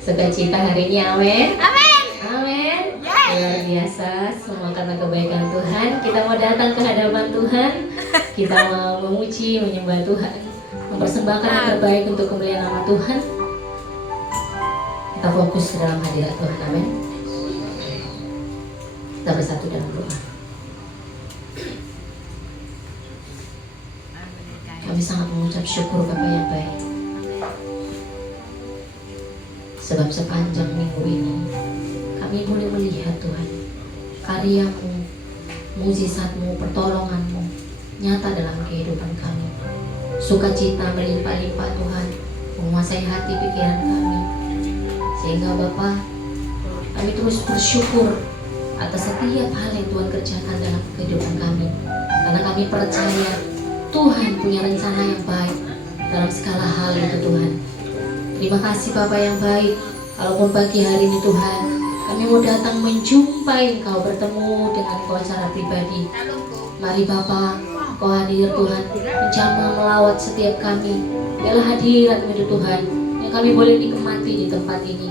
sukacita hari ini. Amin. Amin. Amin. Yes. Luar biasa, semua karena kebaikan Tuhan. Kita mau datang ke hadapan Tuhan. Kita mau memuji, menyembah Tuhan, mempersembahkan yang terbaik untuk kemuliaan nama Tuhan. Kita fokus ke dalam hadirat Tuhan. Amin. Kita bersatu dalam doa. Kami sangat mengucap syukur Bapa yang baik, sebab sepanjang minggu ini kami boleh melihat Tuhan karya-Mu, mukjizat-Mu, pertolongan-Mu nyata dalam kehidupan kami. Sukacita melimpah-limpah Tuhan menguasai hati pikiran kami, sehingga Bapa kami terus bersyukur atas setiap hal yang Tuhan kerjakan dalam kehidupan kami, karena kami percaya Tuhan punya rencana yang baik dalam segala hal itu Tuhan. Terima kasih Bapa yang baik. Kalaupun pagi hari ini Tuhan kami mau datang menjumpai Engkau, bertemu dengan Engkau secara pribadi. Mari Bapa, Engkau hadir Tuhan, menjamah melawat setiap kami. Biarlah hadirat-Mu itu Tuhan yang kami boleh nikmati di tempat ini,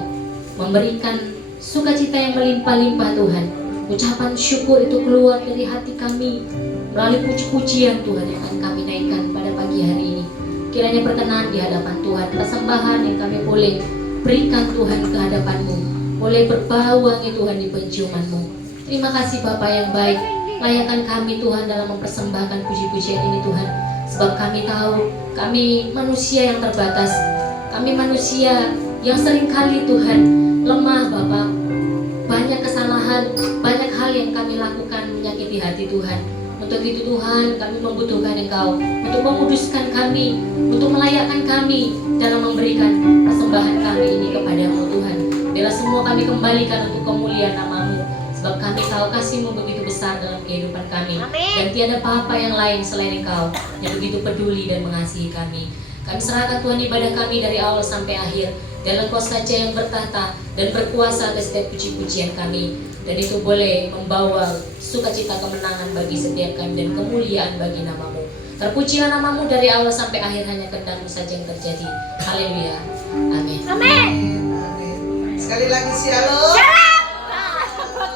memberikan sukacita yang melimpah-limpah Tuhan. Ucapan syukur itu keluar dari hati kami melalui puji-pujian Tuhan yang akan kami naikkan pada pagi hari ini. Kiranya berkenan di hadapan Tuhan, persembahan yang kami boleh berikan Tuhan ke hadapan-Mu, boleh berbau wangi Tuhan di penciuman-Mu. Terima kasih Bapa yang baik. Layakkan kami Tuhan dalam mempersembahkan puji-pujian ini Tuhan, sebab kami tahu kami manusia yang terbatas, kami manusia yang seringkali Tuhan lemah Bapa. Banyak kesalahan, banyak hal yang kami lakukan menyakiti hati Tuhan. Untuk itu Tuhan, kami membutuhkan Engkau untuk memuduskan kami, untuk melayakkan kami dalam memberikan persembahan kami ini kepada-Mu Tuhan. Biarlah semua kami kembalikan untuk kemuliaan nama-Mu, sebab kami tahu kasih-Mu begitu besar dalam kehidupan kami. Amin. Dan tiada apa-apa yang lain selain Engkau yang begitu peduli dan mengasihi kami. Kami serahkan Tuhan ibadah kami dari awal sampai akhir, dan Engkau saja yang bertahta dan berkuasa atas setiap puji-pujian kami. Dan itu boleh membawa sukacita kemenangan bagi setiap kami dan kemuliaan bagi nama-Mu. Terpujilah nama-Mu dari awal sampai akhir, hanya kehendak-Mu saja yang terjadi. Haleluya. Amin. Amin. Amin. Sekali lagi shalom. Shalom. Salam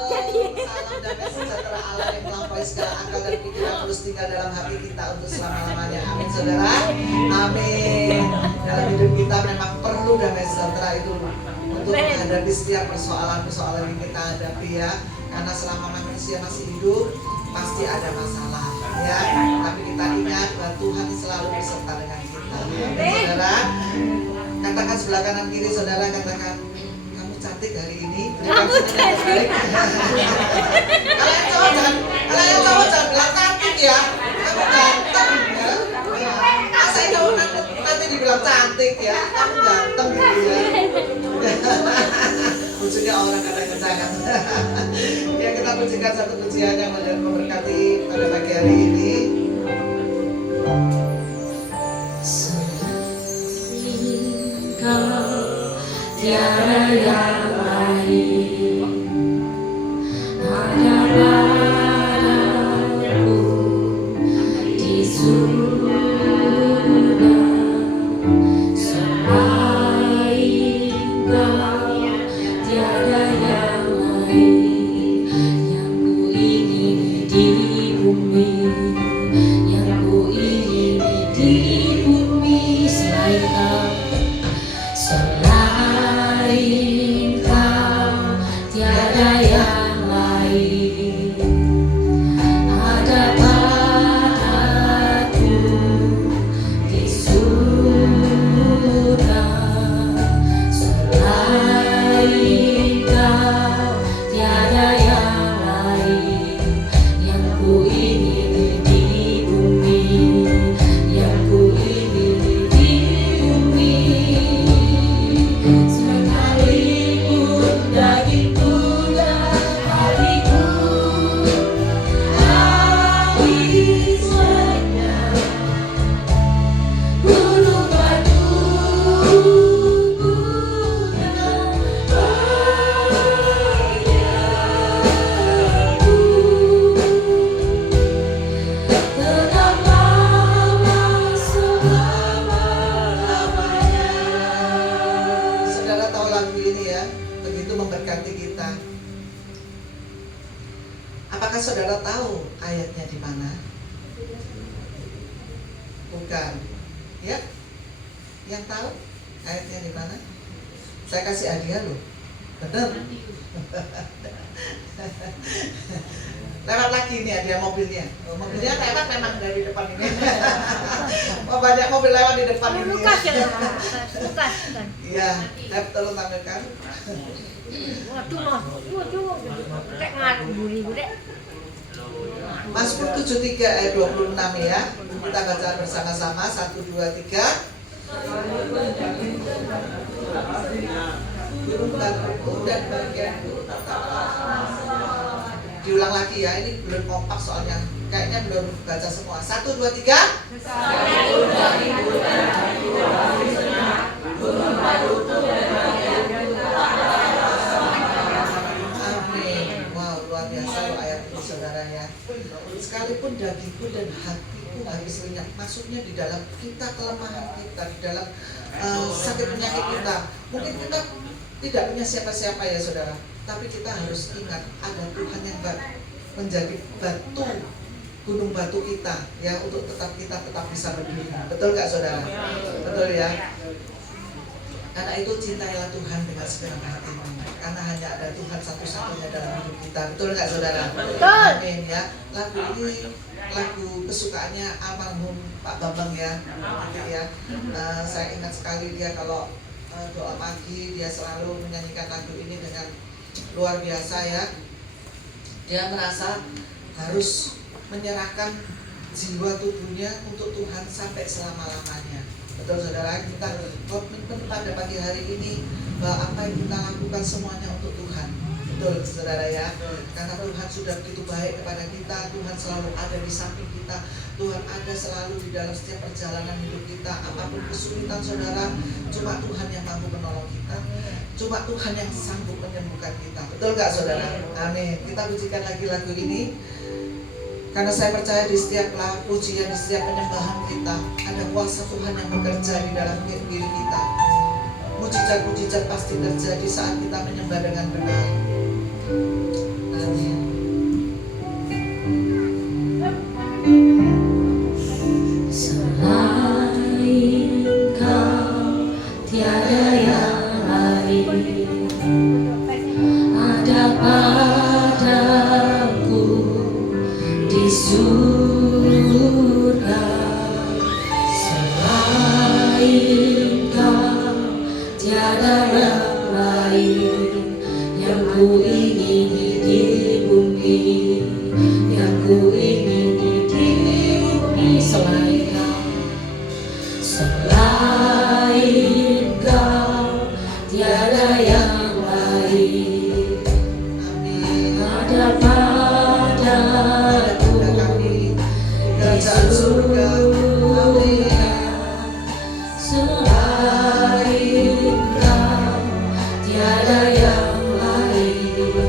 damai sejahtera Allah yang melampaui segala akal dan pikiran terus tinggal dalam hati kita untuk selama-lamanya. Amin saudara. Amin. Dalam hidup kita memang perlu damai sejahtera itu untuk menghadapi setiap persoalan-persoalan yang kita hadapi ya. Karena selama manusia masih hidup pasti ada masalah ya. Tapi kita ingat bahwa Tuhan selalu beserta dengan kita. Amin saudara. Katakan sebelah kanan kiri saudara, katakan kamu cantik hari ini. Kamu cantik. Kalian cowok jangan bilang cantik ya. Kamu ganteng ya. Masa kamu nanti dibilang cantik ya. Kamu ganteng gitu ya. Pujinya orang kadang-kadang. Ya kita pujikan satu pujian yang memberkati pada pagi hari ini. Tiada yang lain hanya padaku di surga, selain Kau tiada yang lain yang ku ingini di bumi, yang ku ingini di bumi selain Kau. Selain memberkati kita. Apakah saudara tahu ayatnya di mana? Bukan. Ya? Yang tahu ayatnya di mana? Saya kasih hadiah loh. Benar. Lewat lagi ini hadiah mobilnya. Mobilnya lewat memang dari depan ini. Oh, banyak mobil lewat di depan ini. Lukas ya, Lukas kan. Iya, tolong tampilkan. Waduh, kayak ngaruh buri gue. Mazmur 73 ayat 26 ya. Kita baca bersama-sama 1 2 3. Gunung batuku dan bagianku diulang lagi ya, ini belum kompak soalnya kayaknya belum baca semua. 1 2 3. Amin. Wow, luar biasa loh ayat ini saudara ya. Sekalipun dagingku dan hatiku habis lenyap, maksudnya di dalam kita kelemahan kita, di dalam sakit penyakit kita, mungkin kita tidak punya siapa-siapa ya saudara, tapi kita harus ingat ada Tuhan yang menjadi batu, gunung batu kita ya, untuk kita tetap bisa berdiri. Betul gak saudara? Betul ya. Karena itu cintailah Tuhan dengan segenap hatimu, karena hanya ada Tuhan satu-satunya dalam hidup kita. Betul gak saudara? Betul. Amin ya. Lagu ini lagu kesukaannya almarhum Pak Bambang ya. Ya. Saya ingat sekali dia kalau doa pagi dia selalu menyanyikan lagu ini dengan luar biasa ya. Dia merasa harus menyerahkan jiwa tubuhnya untuk Tuhan sampai selama-lamanya. Betul saudara, kita komitmen pada pagi hari ini bahwa apa yang kita lakukan semuanya untuk Tuhan. Betul saudara ya. Karena Tuhan sudah begitu baik kepada kita, Tuhan selalu ada di samping kita, Tuhan ada selalu di dalam setiap perjalanan hidup kita. Apapun kesulitan saudara, cuma Tuhan yang mampu menolong kita, cuma Tuhan yang sanggup menyembuhkan kita. Betul gak saudara? Amin. Kita pujikan lagi lagu ini, karena saya percaya di setiap pujian, di setiap penyembahan kita ada kuasa Tuhan yang bekerja di dalam diri kita. Mujizat-mujizat pasti terjadi saat kita menyembah dengan benar. Amin. Selain Kau tiada yang lain, ada padaku di surga. Selain Kau tiada yang lain, yang ku ingini di bumi, yang ku ingini di bumi. Selain Kau, selain Kau tiada yang lain. Amin. Ada padaku Kami di kerajaan surga. Amin. Selain Kau tiada yang lain.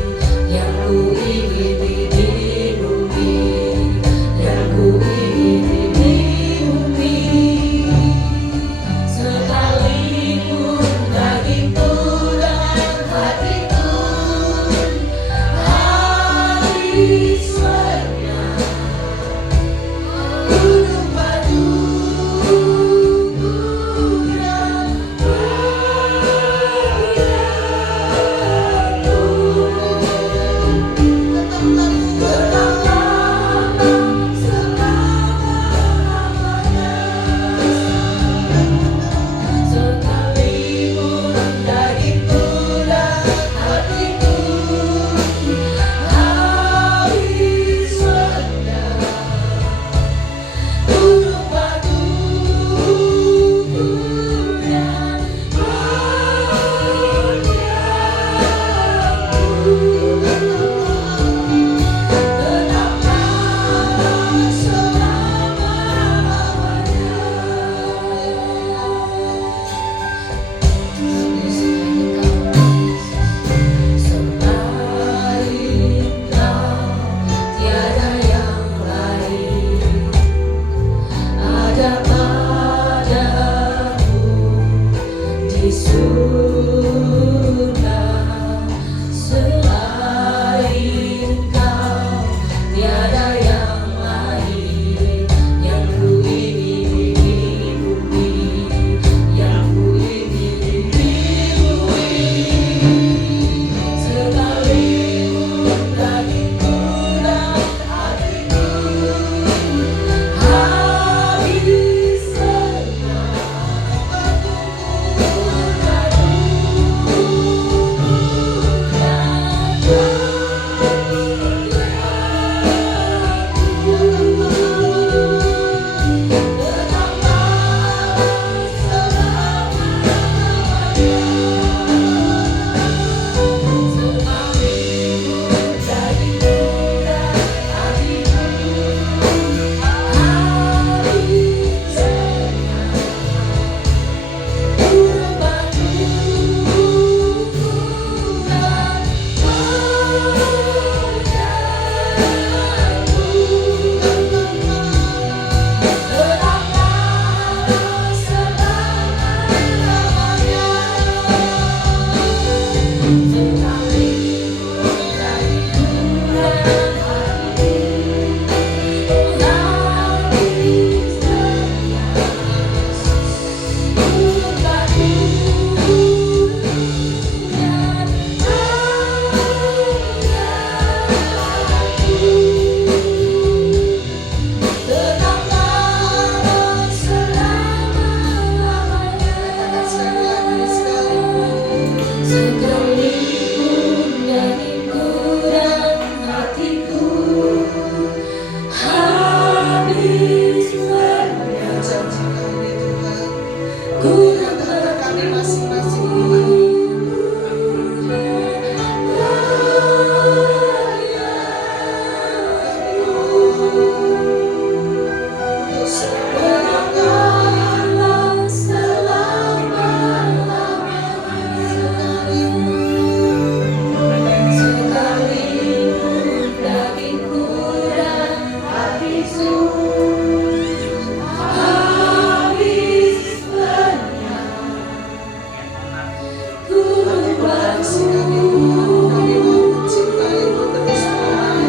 kasih kami Tuhan, kami mau mencintai-Mu terus Tuhan.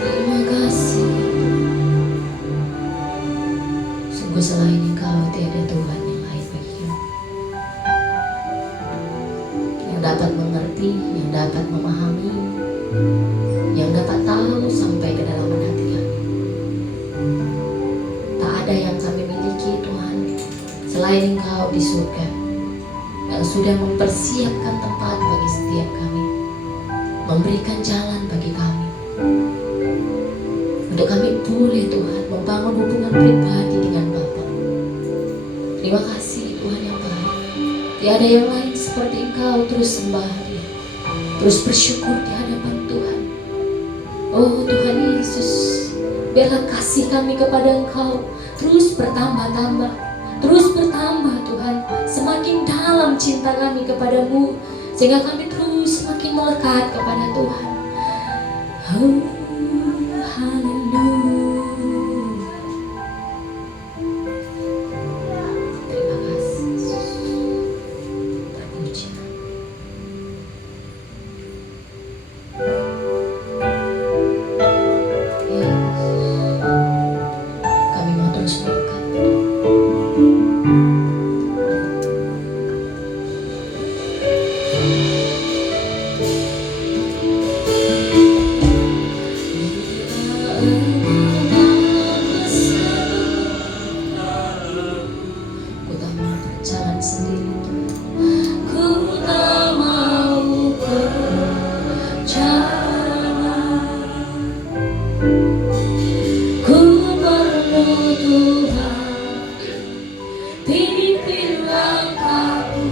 Terima kasih. Sungguh selain Engkau tiada Tuhan yang lain bagi kami, yang dapat mengerti, yang dapat memahami, yang dapat tahu sampai ke dalam hati kami. Tak ada yang kami miliki Tuhan selain Engkau di surga, yang sudah mempersiapkan tempat bagi setiap kami, memberikan jalan bagi kami, untuk kami boleh Tuhan membangun hubungan pribadi dengan Bapa. Terima kasih Tuhan yang baik. Tiada yang lain seperti Engkau. Terus sembah Dia, terus bersyukur di hadapan Tuhan. Oh Tuhan Yesus, biarlah kasih kami kepada Engkau terus bertambah-tambah, terus bertambah Tuhan. Semakin dalam cinta mata kami kepadamu, sehingga kami terus semakin melekat kepada Tuhan. Oh, haleluya. Terima kasih Yesus. Terpuji. Yesus, kami mau terus melekat. Ku tak mau berjalan sendiri, ku tak mau berjalan. Ku perlu Tuhan, pimpin langkahku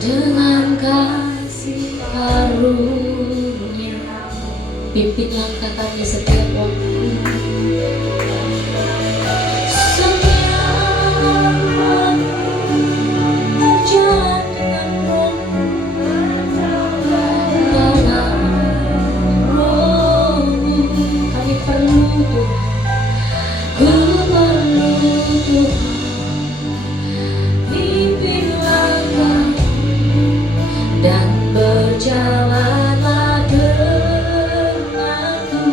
dengan kasih karunia. Pimpin langkah kami setiap waktu. Dan berjalanlah denganku.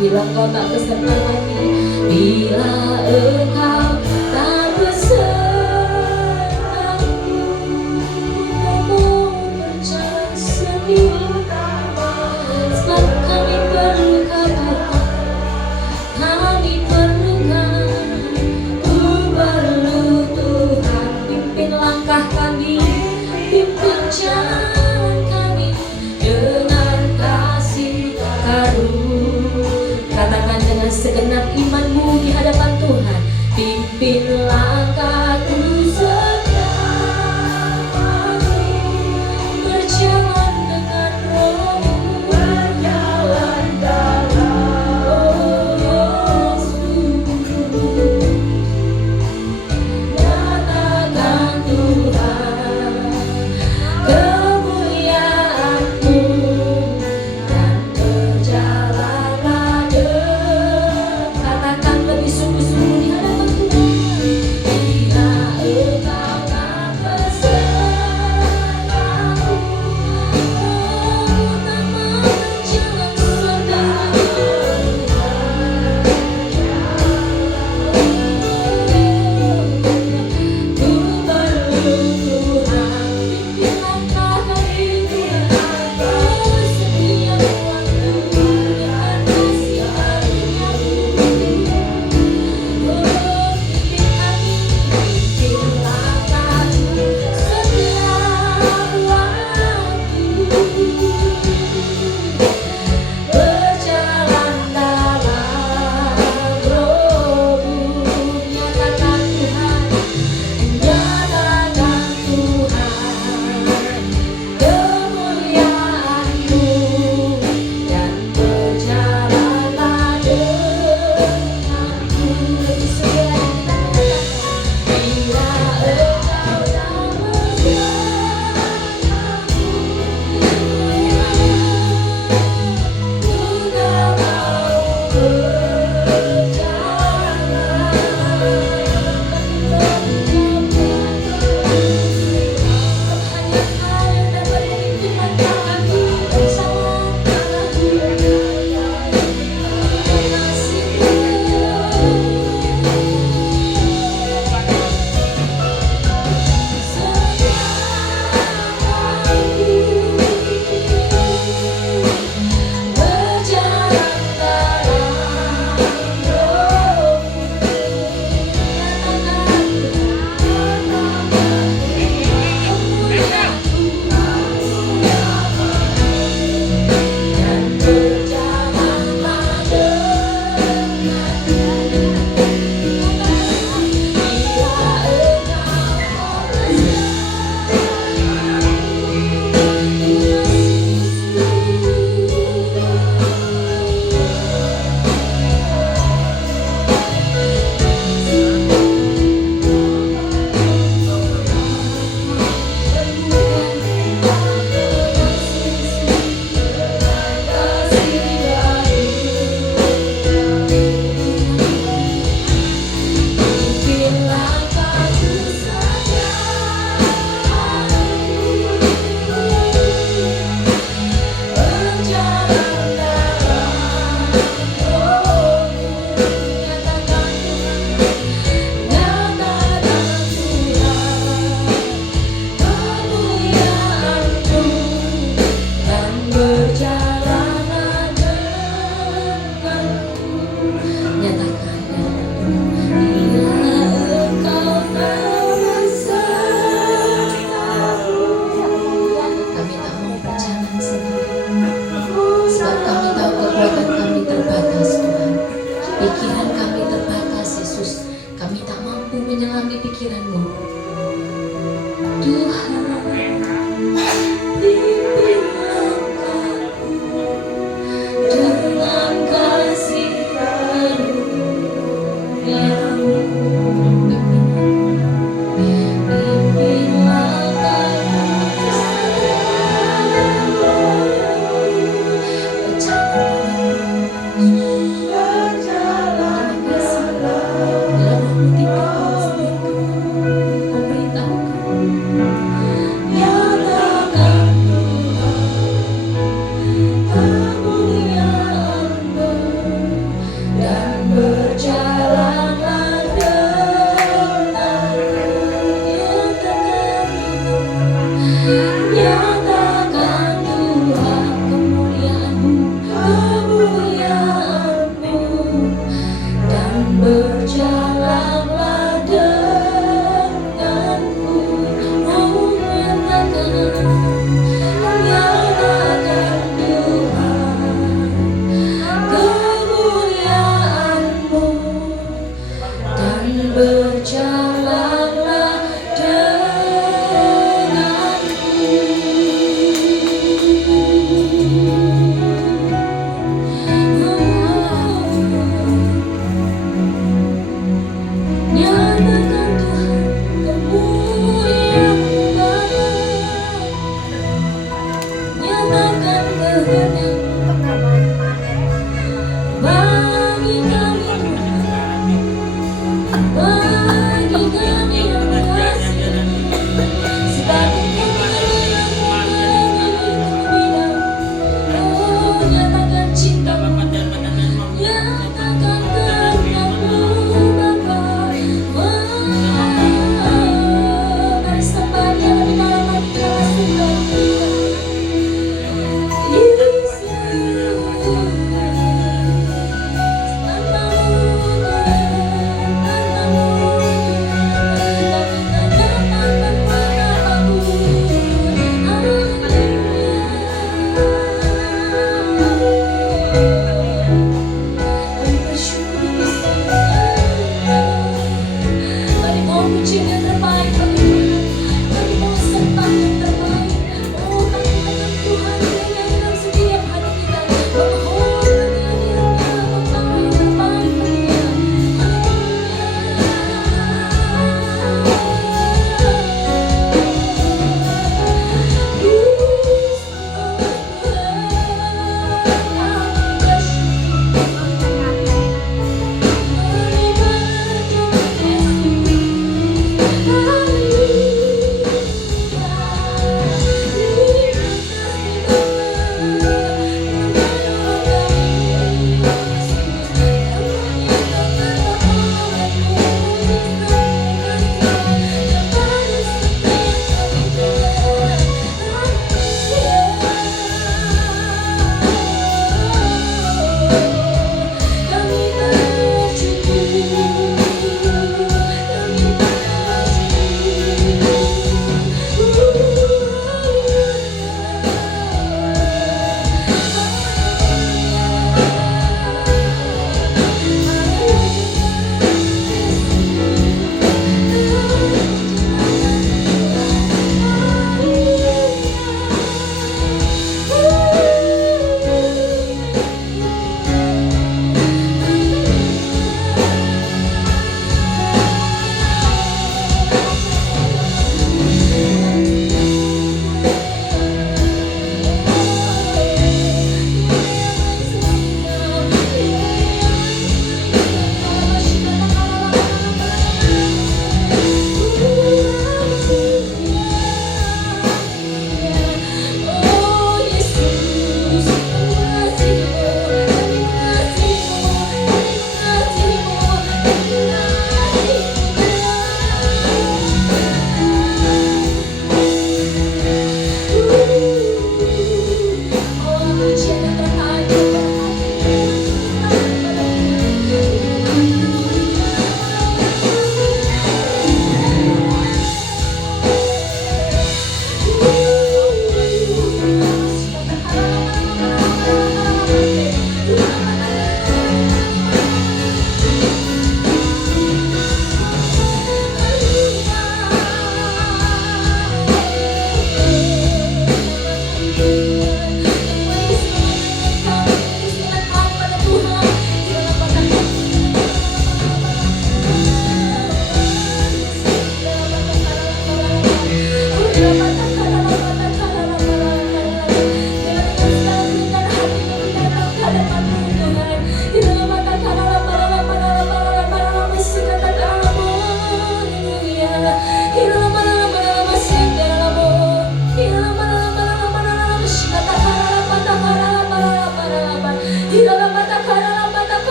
Bila kau tak beserta kami, bila engkau tak besertaku, mau berjalan sendiri. Sebab kami perlukan Tuhan, kami perlukan. Ku perlu Tuhan, pimpin langkah kami, pimpin jalan kami dengan kasih karunia. Katakan dengan segenap imanmu di hadapan Tuhan,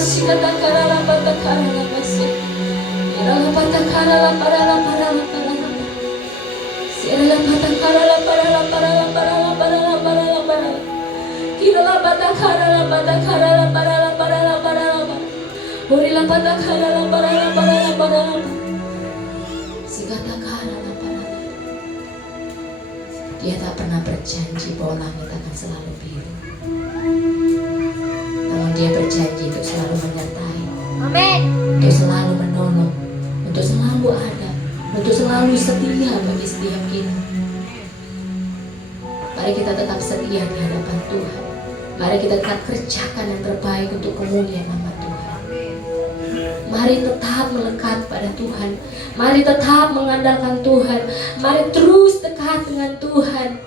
masih kata-kata la masih. Irala patakara la para la para la para la. Irala patakara la para la para la para la para la para la para la. Irala patakara la patakara la para la para la para la. Orila patakara la para la para la para la. Sigatakara la para la. Dia tak pernah berjanji bahwa langit akan selalu biru. Namun dia berjanji untuk selalu menyertai, Amin. untuk selalu menolong, untuk selalu ada, untuk selalu setia bagi setiap kita. Mari kita tetap setia di hadapan Tuhan. Mari kita tetap kerjakan yang terbaik untuk kemuliaan nama Tuhan. Mari tetap melekat pada Tuhan. Mari tetap mengandalkan Tuhan. Mari terus dekat dengan Tuhan.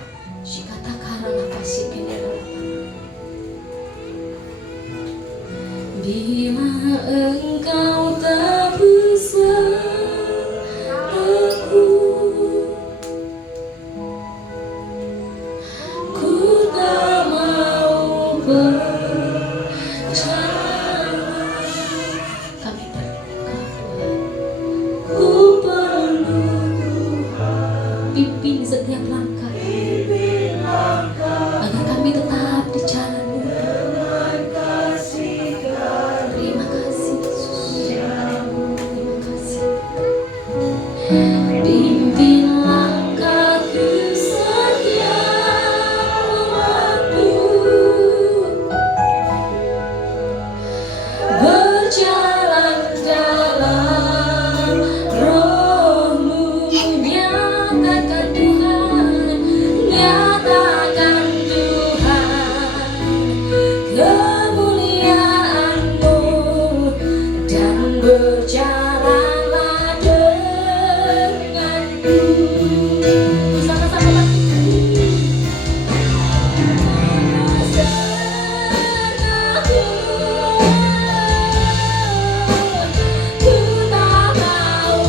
Bila engkau tak bersamaku, ku tak mau percaya. Kami perlu Tuhan, ku perlu Tuhan. Pimpin setiap langkah, agar kami tetap di jalan. Terima kasih Yesus. Terima kasih. Pimpin langkahku setiap waktu, berjalan dalam roh-Mu, nyatakan Tuhan, nyatakan Tuhan kemuliaan-Mu, dan berjalanlah denganku. Sama-sama ku tak mau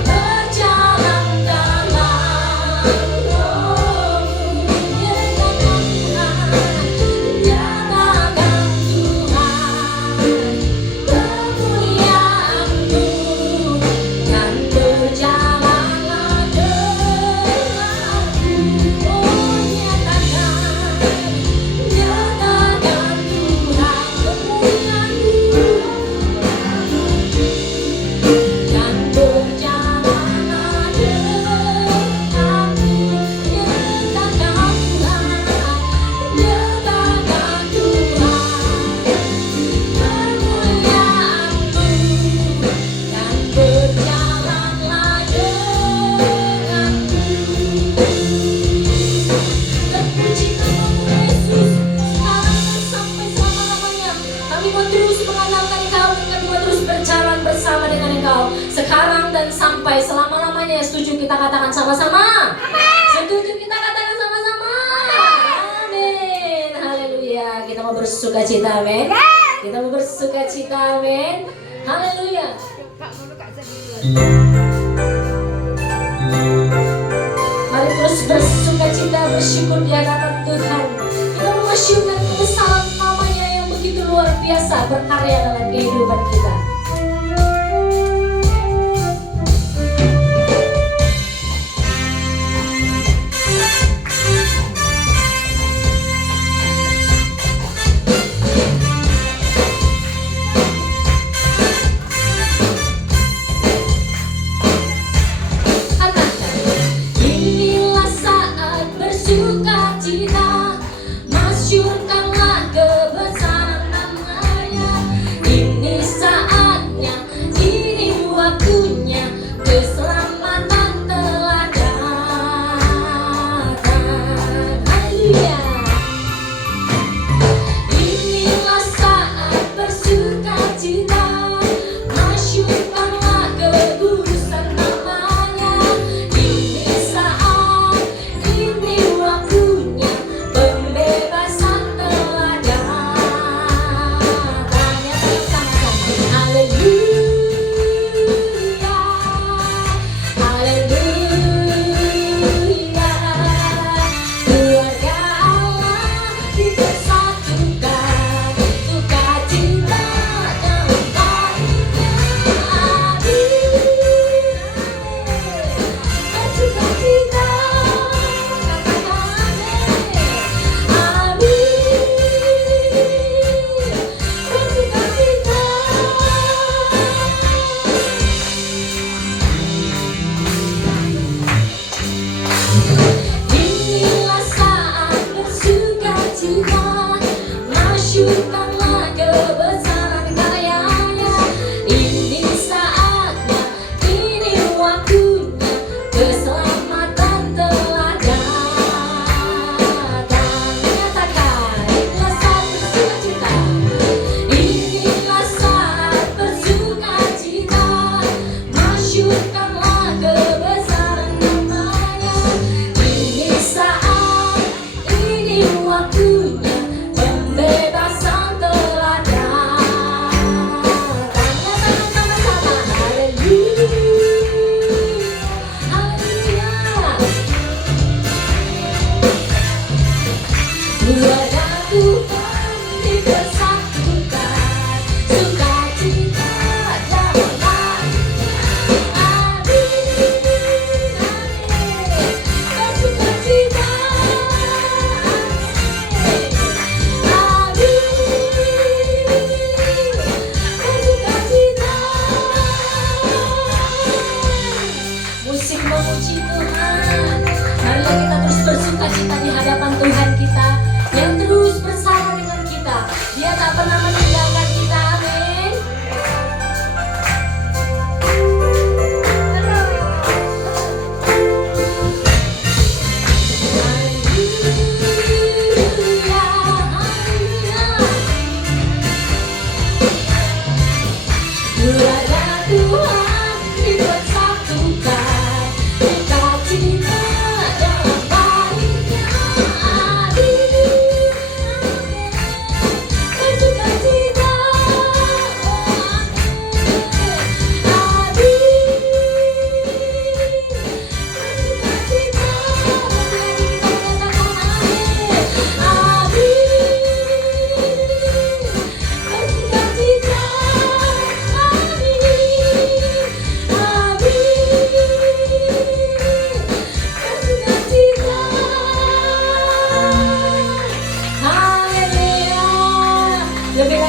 berjalan dalam roh-Mu, nyatakan Tuhan kemuliaan-Mu, dan berjalanlah denganku. Oh, nyatakan Tuhan kemuliaan-Mu, dan berjalanlah denganku. Nyatakan Tuhan, nyatakan Tuhan kemuliaan-Mu, dan berjalanlah denganku. Terpuji namamu Yesus, sekarang dan sampai selama-lamanya. Kami mau terus mengandalkan Engkau, kami mau terus berjalan bersama dengan Engkau, sekarang dan sampai selama-lamanya. Setuju kita katakan sama-sama? Setuju kita katakan sama-sama? Amin. Haleluya. Kita mau bersuka cita, amin. Kita mau bersuka cita, amin. Haleluya. Kak, mau Kak sendiri. Mari terus bersuka cita, bersyukur di hadapan Tuhan. Kita mengasyurkan kebesaran namanya yang begitu luar biasa berkarya dalam kehidupan kita. Katakan, inilah saat bersuka cita, masyurkanlah kebesaran namanya. Ini saat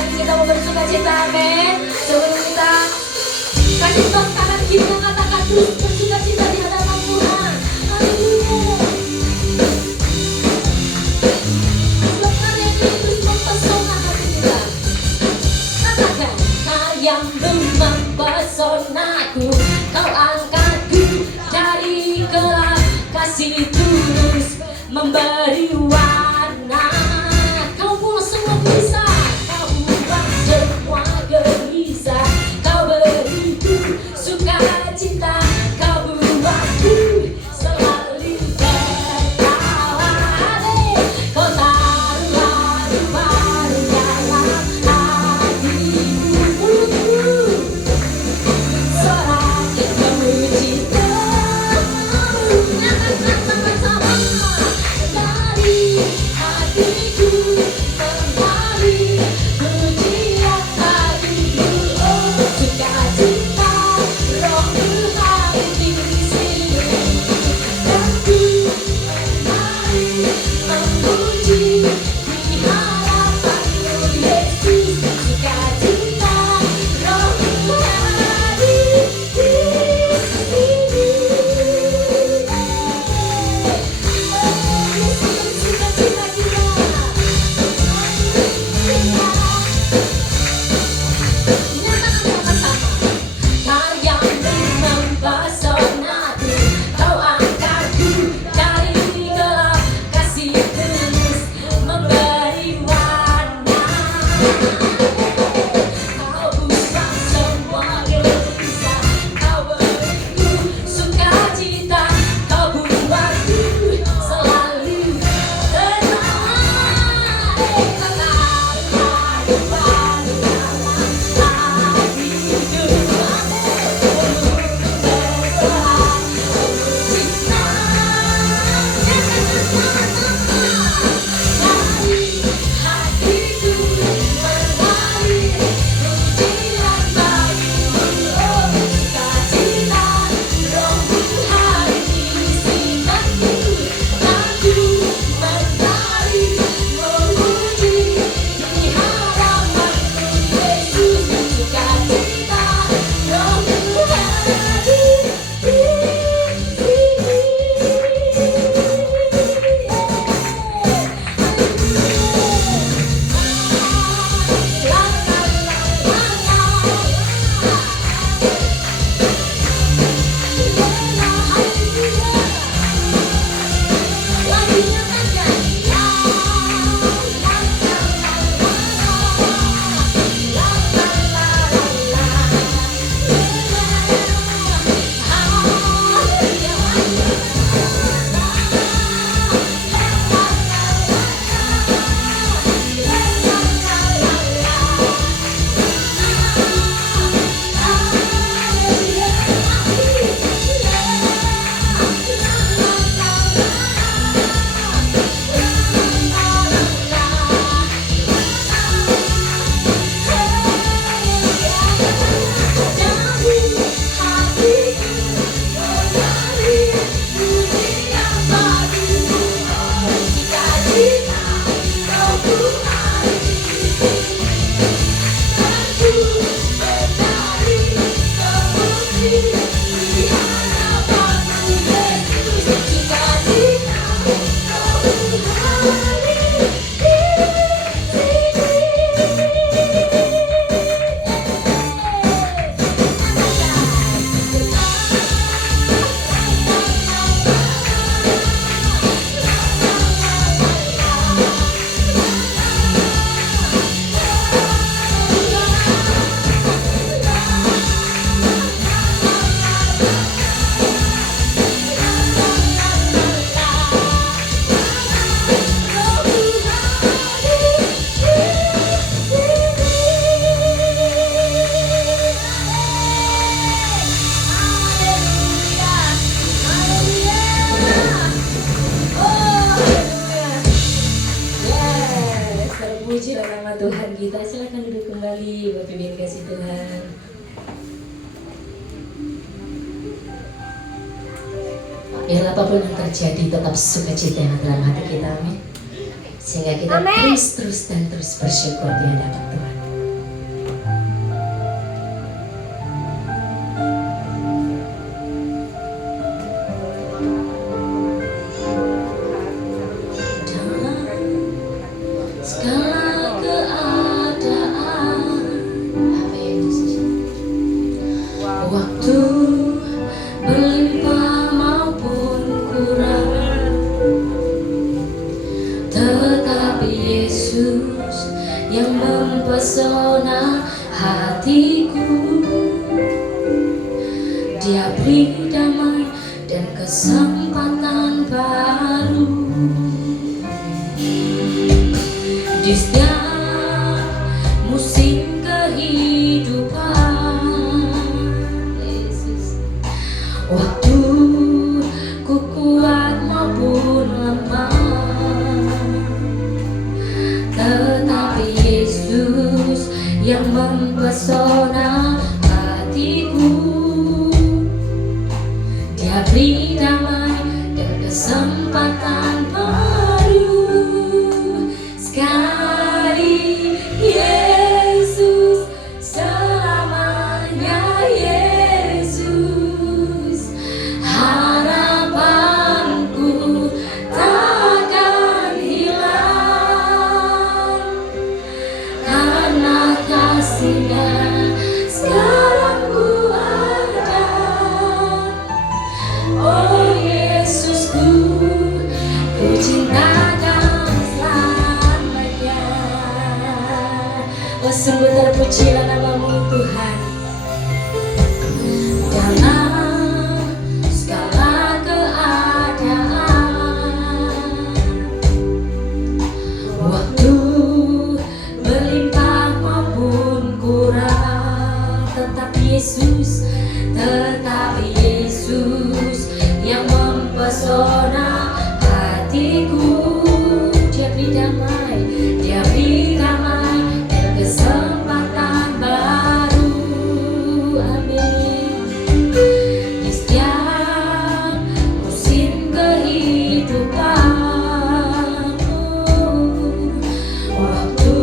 lagi kita mau bersuka cita, amin. Sebelum kita kasih tos kanan kita katakan terus bersuka cita di hadapan Tuhan. Haleluya. Sebab karya ini terus mempesona hati kita. Katakan, Kau yang mempesonaku, Kau angkatku dari gelap, kasih tulus memberi warna. Kau buang semua bisa, Kau buang semua gelisah, Kau beriku sukacita, Kau buatku selalu tertawa. Kau taruh lagu baru dalam hatiku, sorak memuji Tuhan. Nyanyikan sama-sama. Dari hatiku mengalir pujian bagimu, oh sukacita rohku hadir di sini. Dan ku menari memuji di hadapanmu Yesus, sukacita rohku hadir di sini. Sukacita kita. Nyatakan sama-sama. Kau yang mempesonaku, Kau angkatku dari gelap, kasih tulus memberi warna. Kau buang semua gelisah, Kau beriku sukacita, Kau buatku selalu tertawa. Kau taruh lagu baru dalam hatiku, bersorak memuji dari hatiku mengalir pujian bagimu, oh sukacita rohku hadir di sini. Aku menari memuji di hadapanmu Yesus, sukacita rohku hadir di sini. Terpujilah nama Tuhan kita. Silakan duduk kembali, Bapak Ibu yang kasih Tuhan. Biar apapun yang terjadi tetap sukacita yang ada dalam hati kita, amin. Sehingga kita Amin. terus dan terus bersyukur di hadapan Tuhan. hatiku. Dia beri damai dan kesempatan baru. Di setiap musim kehidupan, Yesus, waktu ku kuat maupun lemah, tetapi Yesus yang mempesona hatiku. Dia beri damai dan kesempatan baru. Sekali Yesus, selamanya Yesus. Harapanku takkan hilang, karena kasih-Nya sekarang ku ada. Oh Yesusku, ku cintakan selamanya. Oh sungguh terpujilah nama-Mu Tuhan. Dalam segala keadaan, waktu melimpah maupun kurang, tetapi Yesus yang mempesona hatiku. Dia beri damai, Dia beri damai dan kesempatan baru. Amin. Di setiap musim kehidupan, waktu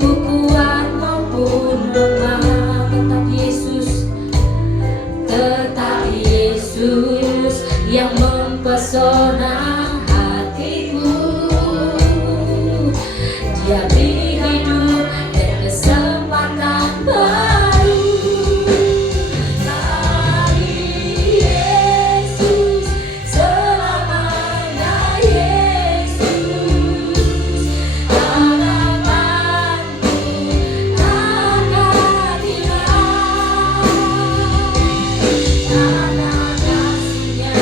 ku kuat maupun lemah, tetapi Yesus yang mempesona hatiku. Dia beri hidup dan kesempatan baru. Kali Yesus, selamanya Yesus. Harapanku takkan hilang, karena kasih-Nya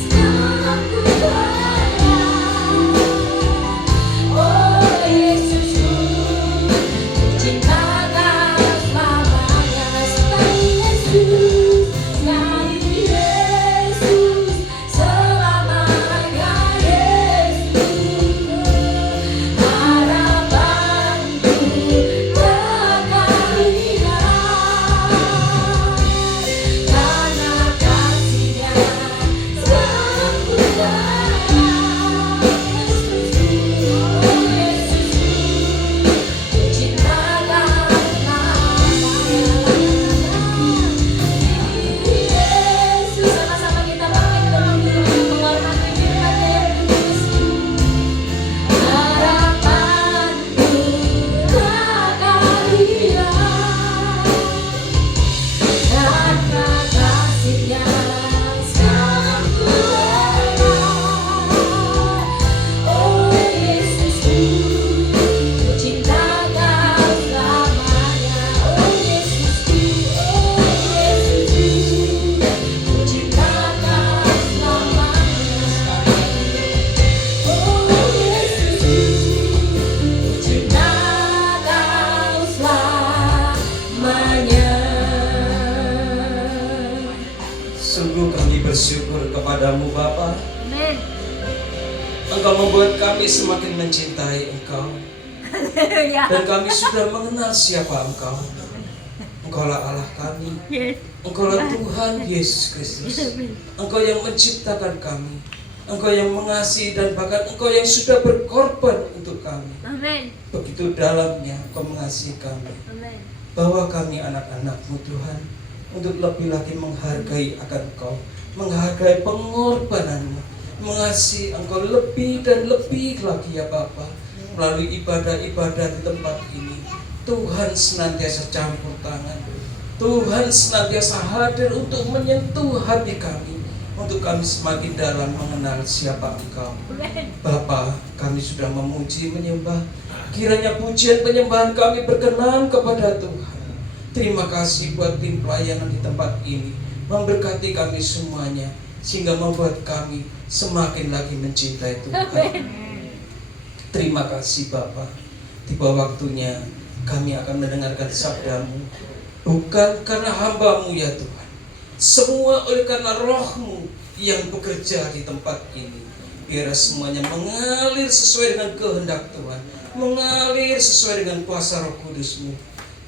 sekarang ku ada. Oh Yesusku, ku cintakan selamanya. Sekali Yesus, sekali Yesus, selamanya Yesus. Harapanku takkan hilang, karena kasih-Nya sekarang ku ada. Ku cintakan Yesus. Sama-sama kita menghormati firman-Nya yang kudus. Harapanku takkan hilang, karena kasih-Nya sekarang ku ada. Oh Yesusku, ku cintakan selamanya. Oh Yesusku, ku cintakan selamanya. Oh Yesusku, ku cintakan selamanya. Sungguh kami bersyukur kepadamu Bapa. Amin. Engkau membuat kami semakin mencintai Engkau. Ya. Dan kami sudah mengenal siapa Engkau. Engkaulah Allah kami. Engkaulah Tuhan Yesus Kristus. Engkau yang menciptakan kami. Engkau yang mengasihi dan bahkan Engkau yang sudah berkorban untuk kami. Amin. Begitu dalamnya Engkau mengasihi kami. Amin. Bahwa kami anak-anak-Mu Tuhan, untuk lebih lagi menghargai akan Engkau, menghargai pengorbanan-Mu, mengasihi Engkau lebih dan lebih lagi ya Bapa. Melalui ibadah-ibadah di tempat ini, Tuhan senantiasa campur tangan. Tuhan senantiasa hadir untuk menyentuh hati kami, untuk kami semakin dalam mengenal siapa Engkau. Amin. Bapa, kami sudah memuji, menyembah, Kiranya pujian penyembahan kami berkenan kepada Tuhan. Terima kasih buat tim pelayanan di tempat ini, memberkati kami semuanya, sehingga membuat kami semakin lagi mencintai Tuhan. Terima kasih Bapa. Tiba waktunya kami akan mendengarkan sabda-Mu, bukan karena hamba-Mu ya Tuhan, semua oleh karena Roh-Mu yang bekerja di tempat ini. Biar semuanya mengalir sesuai dengan kehendak Tuhan, mengalir sesuai dengan kuasa Roh Kudus-Mu.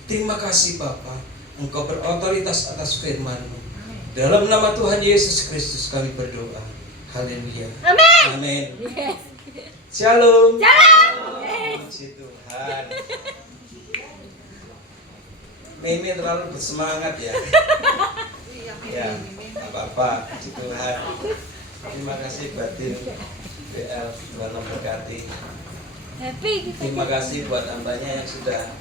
Terima kasih Bapa, Engkau berotoritas atas firman-Mu. Dalam nama Tuhan Yesus Kristus kami berdoa. Haleluya. Amin. Amin. Yes. Shalom. Shalom. Puji Tuhan. Mimi terlalu bersemangat ya. Ya, apa-apa. Puji Tuhan. Terima kasih buat tim BL, Tuhan memberkati. Happy. Terima kasih buat hambanya yang sudah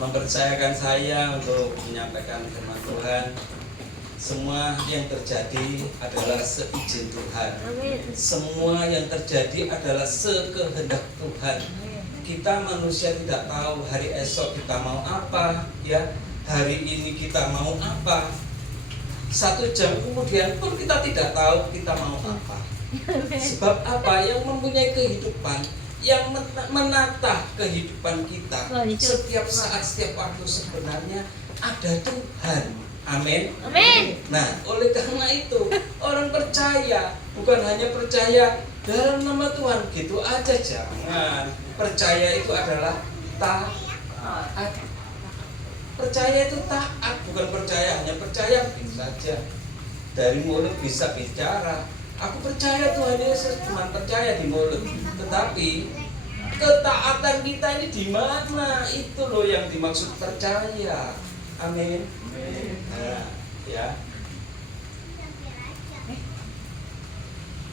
mempercayakan saya untuk menyampaikan firman Tuhan. Semua yang terjadi adalah seizin Tuhan. Amin. Semua yang terjadi adalah sekehendak Tuhan. Kita manusia tidak tahu hari esok kita mau apa, ya. Hari ini kita mau apa. 1 jam kemudian pun kita tidak tahu kita mau apa. Sebab apa? Yang mempunyai kehidupan, yang menata kehidupan kita setiap saat, setiap waktu sebenarnya ada Tuhan. Amin. Amin. Nah, oleh karena itu orang percaya bukan hanya percaya dalam nama Tuhan gitu aja, jangan. Percaya itu adalah taat. Percaya itu taat, bukan percaya hanya percaya begitu saja. Dari mulut bisa bicara. Aku percaya Tuhan Yesus, cuma percaya di mulut. Tetapi ketaatan kita ini di mana? Itu loh yang dimaksud percaya. Amin. Nah, ya.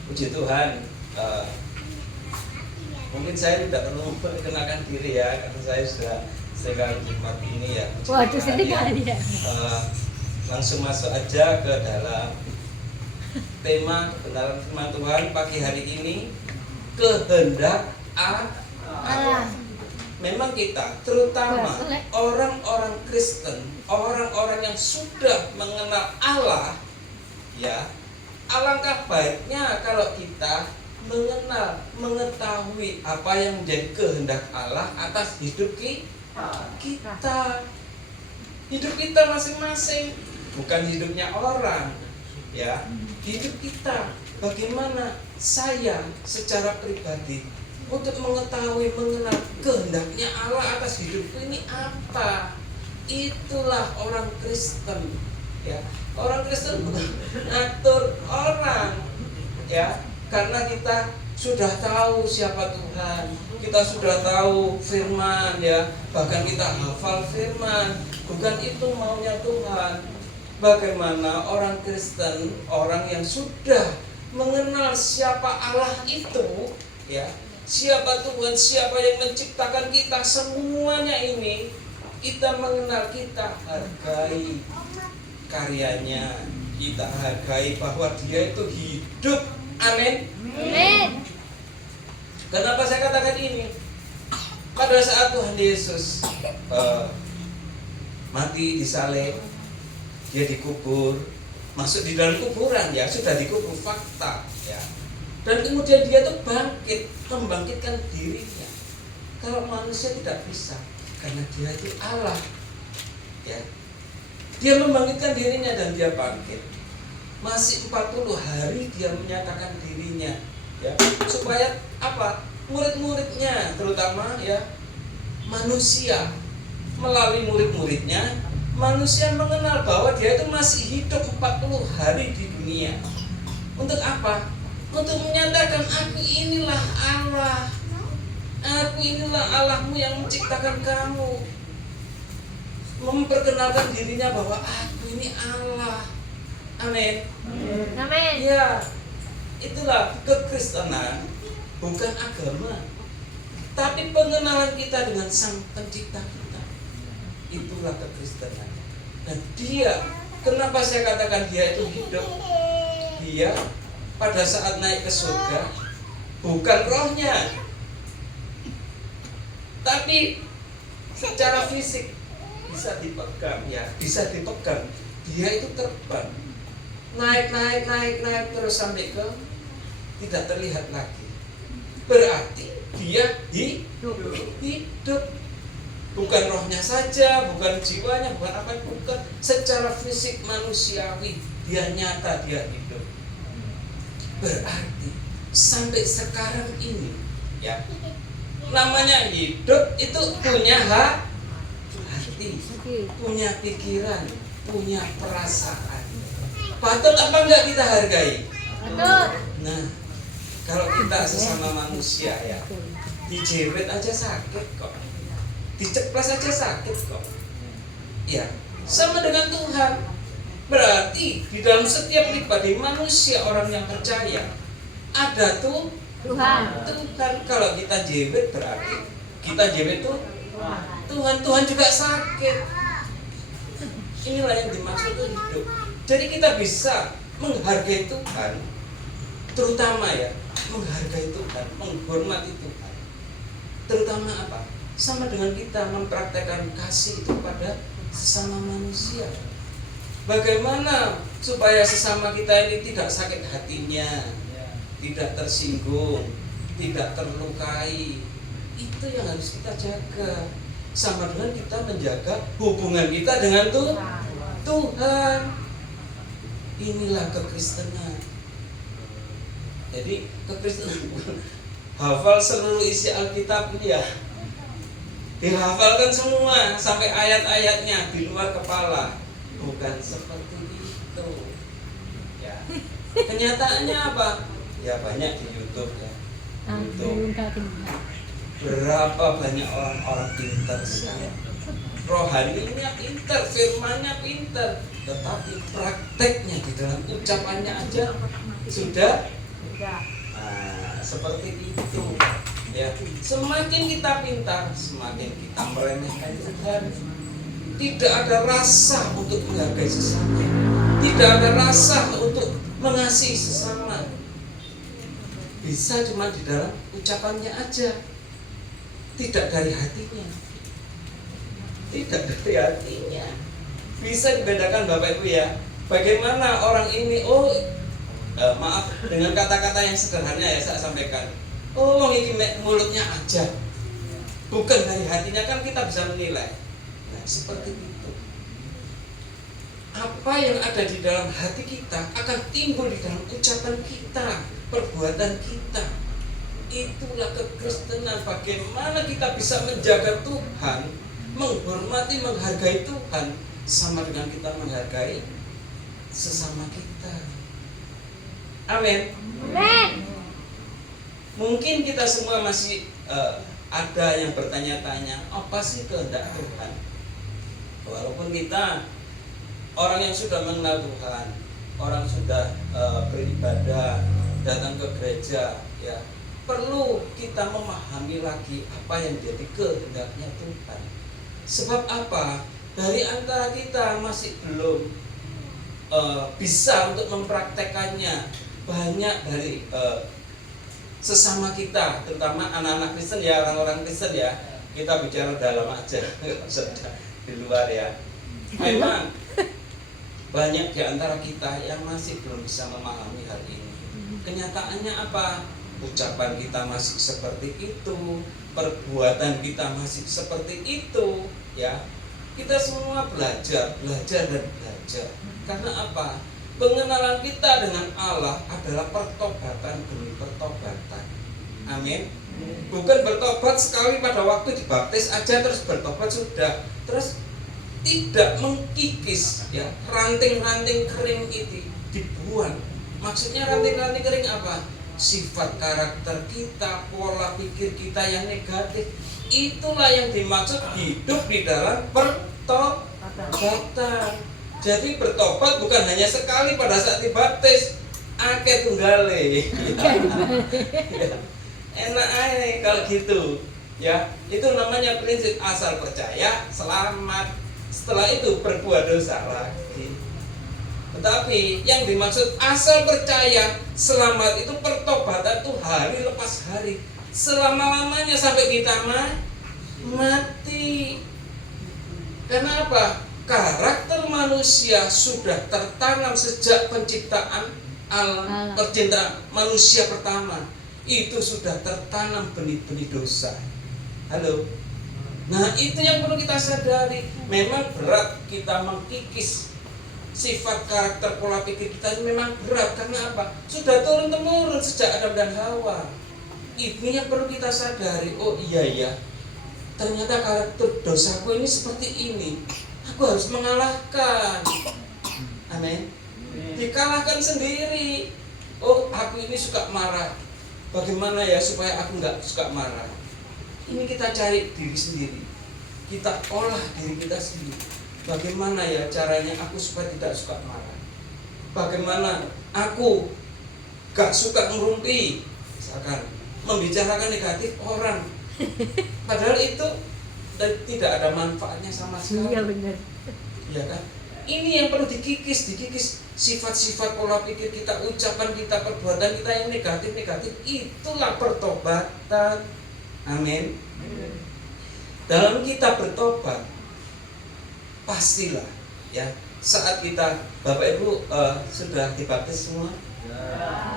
Puji Tuhan. Mungkin saya tidak perlu memperkenalkan diri ya, karena saya sudah sekali Jumat ini ya. Waduh, sedih kali ya. Langsung masuk aja ke dalam tema kebenaran firman Tuhan pagi hari ini, kehendak Allah. Memang kita, terutama orang-orang Kristen, orang-orang yang sudah mengenal Allah, ya, alangkah baiknya kalau kita mengenal, mengetahui apa yang menjadi kehendak Allah atas hidup kita. Hidup kita masing-masing, bukan hidupnya orang, ya. Hidup kita, bagaimana saya secara pribadi untuk mengetahui, mengenal kehendaknya Allah atas hidupku ini apa. Itulah orang Kristen, ya. Orang Kristen bukan atur orang, ya. Karena kita sudah tahu siapa Tuhan, kita sudah tahu firman, ya. Bahkan kita hafal firman. Bukan itu maunya Tuhan. Bagaimana orang Kristen, orang yang sudah mengenal siapa Allah itu, ya, siapa Tuhan, siapa yang menciptakan kita, semuanya ini kita mengenal, kita hargai karyanya, kita hargai bahwa dia itu hidup. Amin. Amin. Kenapa saya katakan ini? Pada saat Tuhan Yesus mati disalib, dia dikubur, masuk di dalam kuburan, ya, sudah dikubur, fakta, ya. Dan kemudian dia tuh bangkit, membangkitkan dirinya. Kalau manusia tidak bisa, karena dia itu Allah, ya. Dia membangkitkan dirinya dan dia bangkit. Masih 40 hari dia menyatakan dirinya, ya, supaya apa? Murid-muridnya, terutama, ya, manusia, melalui murid-muridnya, manusia mengenal bahwa dia itu masih hidup 40 hari di dunia. Untuk apa? Untuk menyatakan, aku inilah Allah, aku inilah Allahmu yang menciptakan kamu. Memperkenalkan dirinya bahwa aku ini Allah. Amin. Amin. Ya, itulah kekristenan, bukan agama, tapi pengenalan kita dengan Sang Pencipta kita. Itulah kekristenan. Dan dia, kenapa saya katakan dia itu hidup? Dia pada saat naik ke surga, bukan rohnya, Tapi secara fisik bisa dipegang ya, bisa dipegang. Dia itu terbang, naik terus sampai ke tidak terlihat lagi. Berarti dia hidup. Bukan rohnya saja, bukan jiwanya, bukan apa, bukan. Secara fisik manusiawi dia nyata, dia hidup. Berarti sampai sekarang ini ya, namanya hidup itu punya hati, punya pikiran, punya perasaan. Patut apa enggak kita hargai? Patut. Nah, kalau kita sesama manusia ya, dijewet aja sakit kok, diceplas aja sakit kok. Ya, sama dengan Tuhan. Berarti di dalam setiap pribadi manusia, orang yang percaya, ada tuh Tuhan. Tuhan. Kalau kita jewet berarti kita jewet tuh Tuhan juga sakit. Inilah yang dimaksud itu hidup. Jadi kita bisa menghargai Tuhan, terutama ya, menghargai Tuhan, menghormati Tuhan. Terutama apa? Sama dengan kita mempraktekkan kasih itu pada sesama manusia. Bagaimana supaya sesama kita ini tidak sakit hatinya, tidak tersinggung, tidak terlukai? Itu yang harus kita jaga. Sama dengan kita menjaga hubungan kita dengan Tuhan. Inilah kekristenan. Jadi kekristenan bukan hafal seluruh isi Alkitab ya, dihafalkan semua sampai ayat-ayatnya di luar kepala. Bukan seperti itu ya. Kenyataannya apa? Ya banyak di YouTube ya. YouTube. Berapa banyak orang-orang pintar sekarang. Rohaninya pintar, firmannya pintar, tetapi prakteknya di dalam ucapannya aja sudah seperti itu ya. Semakin kita pintar, semakin kita meremehkan Tuhan. Tidak ada rasa untuk menghargai sesama, tidak ada rasa untuk mengasihi sesama. Bisa cuma di dalam ucapannya aja, tidak dari hatinya. Tidak dari hatinya. Bisa dibedakan Bapak Ibu ya. Bagaimana orang ini, maaf dengan kata-kata yang sederhana ya saya sampaikan. Ini mulutnya aja, bukan dari hatinya, kan kita bisa menilai. Nah, seperti itu. Apa yang ada di dalam hati kita akan timbul di dalam ucapan kita, perbuatan kita. Itulah kekristenan. Bagaimana kita bisa menjaga Tuhan, menghormati, menghargai Tuhan, sama dengan kita menghargai sesama kita. Amin. Amin. Mungkin kita semua masih ada yang bertanya-tanya, apa sih kehendak Tuhan? Walaupun kita orang yang sudah mengenal Tuhan, orang sudah beribadah, datang ke gereja, ya, perlu kita memahami lagi apa yang jadi kehendaknya Tuhan. Sebab apa? Dari antara kita masih belum bisa untuk mempraktekannya. Banyak dari sesama kita, terutama anak-anak Kristen ya, orang-orang Kristen ya, kita bicara dalam aja, di luar ya. Memang banyak di antara kita yang masih belum bisa memahami hal ini. Kenyataannya apa? Ucapan kita masih seperti itu, perbuatan kita masih seperti itu, ya. Kita semua belajar dan belajar. Karena apa? Pengenalan kita dengan Allah adalah pertobatan demi pertobatan. Amin. Bukan bertobat sekali pada waktu dibaptis aja terus bertobat sudah. Terus tidak mengkikis ya, ranting-ranting kering itu dibuang. Maksudnya ranting-ranting kering apa? Sifat karakter kita, pola pikir kita yang negatif. Itulah yang dimaksud hidup di dalam pertobatan. Jadi bertobat bukan hanya sekali pada saat dibaptis, akeh tunggale. Enak aja kalau gitu. Ya, itu namanya prinsip asal percaya selamat. Setelah itu berbuat dosa lagi. Tetapi yang dimaksud asal percaya selamat itu pertobatan itu hari lepas hari, selama-lamanya sampai kita mati. mati. Kenapa? Karakter manusia sudah tertanam sejak penciptaan Allah. penciptaan manusia pertama. Itu sudah tertanam benih-benih dosa. Halo. Nah, itu yang perlu kita sadari. Memang berat kita mengkikis sifat karakter pola pikir kita ini, memang berat. Karena apa? Sudah turun-temurun sejak Adam dan Hawa. Ini yang perlu kita sadari. Oh iya ya, ternyata karakter dosaku ini seperti ini. Aku harus mengalahkan. Amin. Dikalahkan sendiri. Oh, aku ini suka marah. Bagaimana ya supaya aku nggak suka marah? Ini kita cari diri sendiri. Kita olah diri kita sendiri. Bagaimana ya caranya aku supaya tidak suka marah? Bagaimana aku gak suka ngerumpi? Misalkan membicarakan negatif orang, padahal itu tidak ada manfaatnya sama sekali. Iya benar. Ya kan? Ini yang perlu dikikis sifat-sifat pola pikir kita, ucapan kita, perbuatan kita yang negatif-negatif. Itulah pertobatan. Amin. Dalam kita bertobat, pastilah ya, saat kita Bapak Ibu sudah dibaptis semua.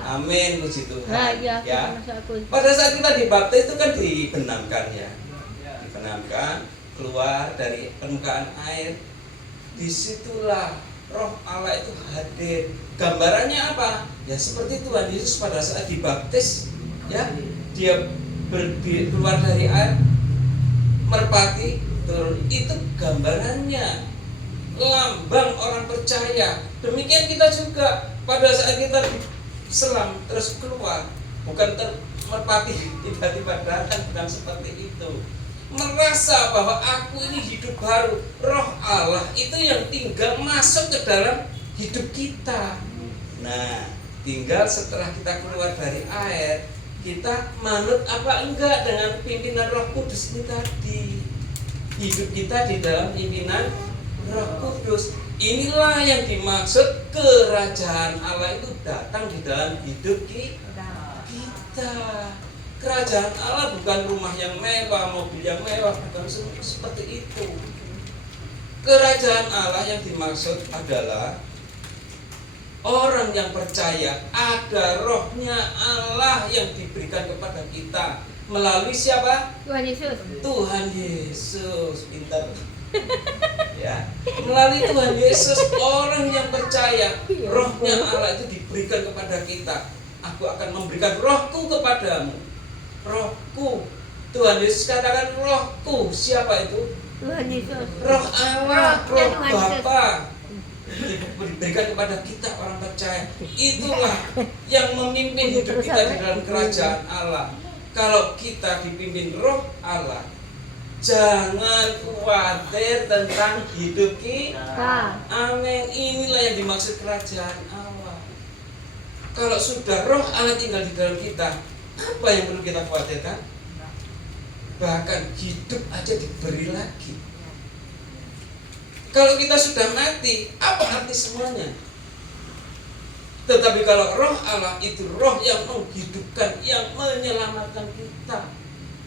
Amin, puji Tuhan. Nah, iya, Ya. masuk aku. Pada saat kita dibaptis itu kan dibenamkan ya. Dibenamkan, keluar dari permukaan air. Disitulah Roh Allah itu hadir. Gambarannya apa? Ya seperti Tuhan Yesus pada saat dibaptis, ya, dia keluar dari air, merpati turun. Itu gambarannya, lambang orang percaya. Demikian kita juga pada saat kita selam terus keluar, bukan merpati tiba-tiba datang, bukan seperti itu. Merasa bahwa aku ini hidup baru. Roh Allah itu yang tinggal masuk ke dalam hidup kita. Nah, tinggal setelah kita keluar dari air, kita manut apa enggak dengan pimpinan Roh Kudus ini tadi. Hidup kita di dalam pimpinan Roh Kudus. Inilah yang dimaksud kerajaan Allah itu datang di dalam hidup kita. Kerajaan Allah bukan rumah yang mewah, mobil yang mewah, bukan seperti itu. Kerajaan Allah yang dimaksud adalah orang yang percaya ada rohnya Allah yang diberikan kepada kita melalui siapa? Tuhan Yesus. Tuhan Yesus. Pintar. Ya, melalui Tuhan Yesus orang yang percaya rohnya Allah itu diberikan kepada kita. Aku akan memberikan rohku kepadamu. Rohku. Tuhan Yesus katakan rohku. Siapa itu? Tuhan Yesus. Roh Allah, Rohnya roh Tuhan Yesus. Bapa diberikan kepada kita orang percaya. Itulah yang memimpin hidup kita di dalam kerajaan Allah. Kalau kita dipimpin roh Allah, jangan khawatir tentang hidup kita. Amin. Inilah yang dimaksud kerajaan Allah. Kalau sudah roh Allah tinggal di dalam kita, apa yang perlu kita khawatirkan? Bahkan hidup aja diberi lagi. Kalau kita sudah mati, apa arti semuanya? Tetapi kalau roh Allah itu roh yang menghidupkan, yang menyelamatkan kita.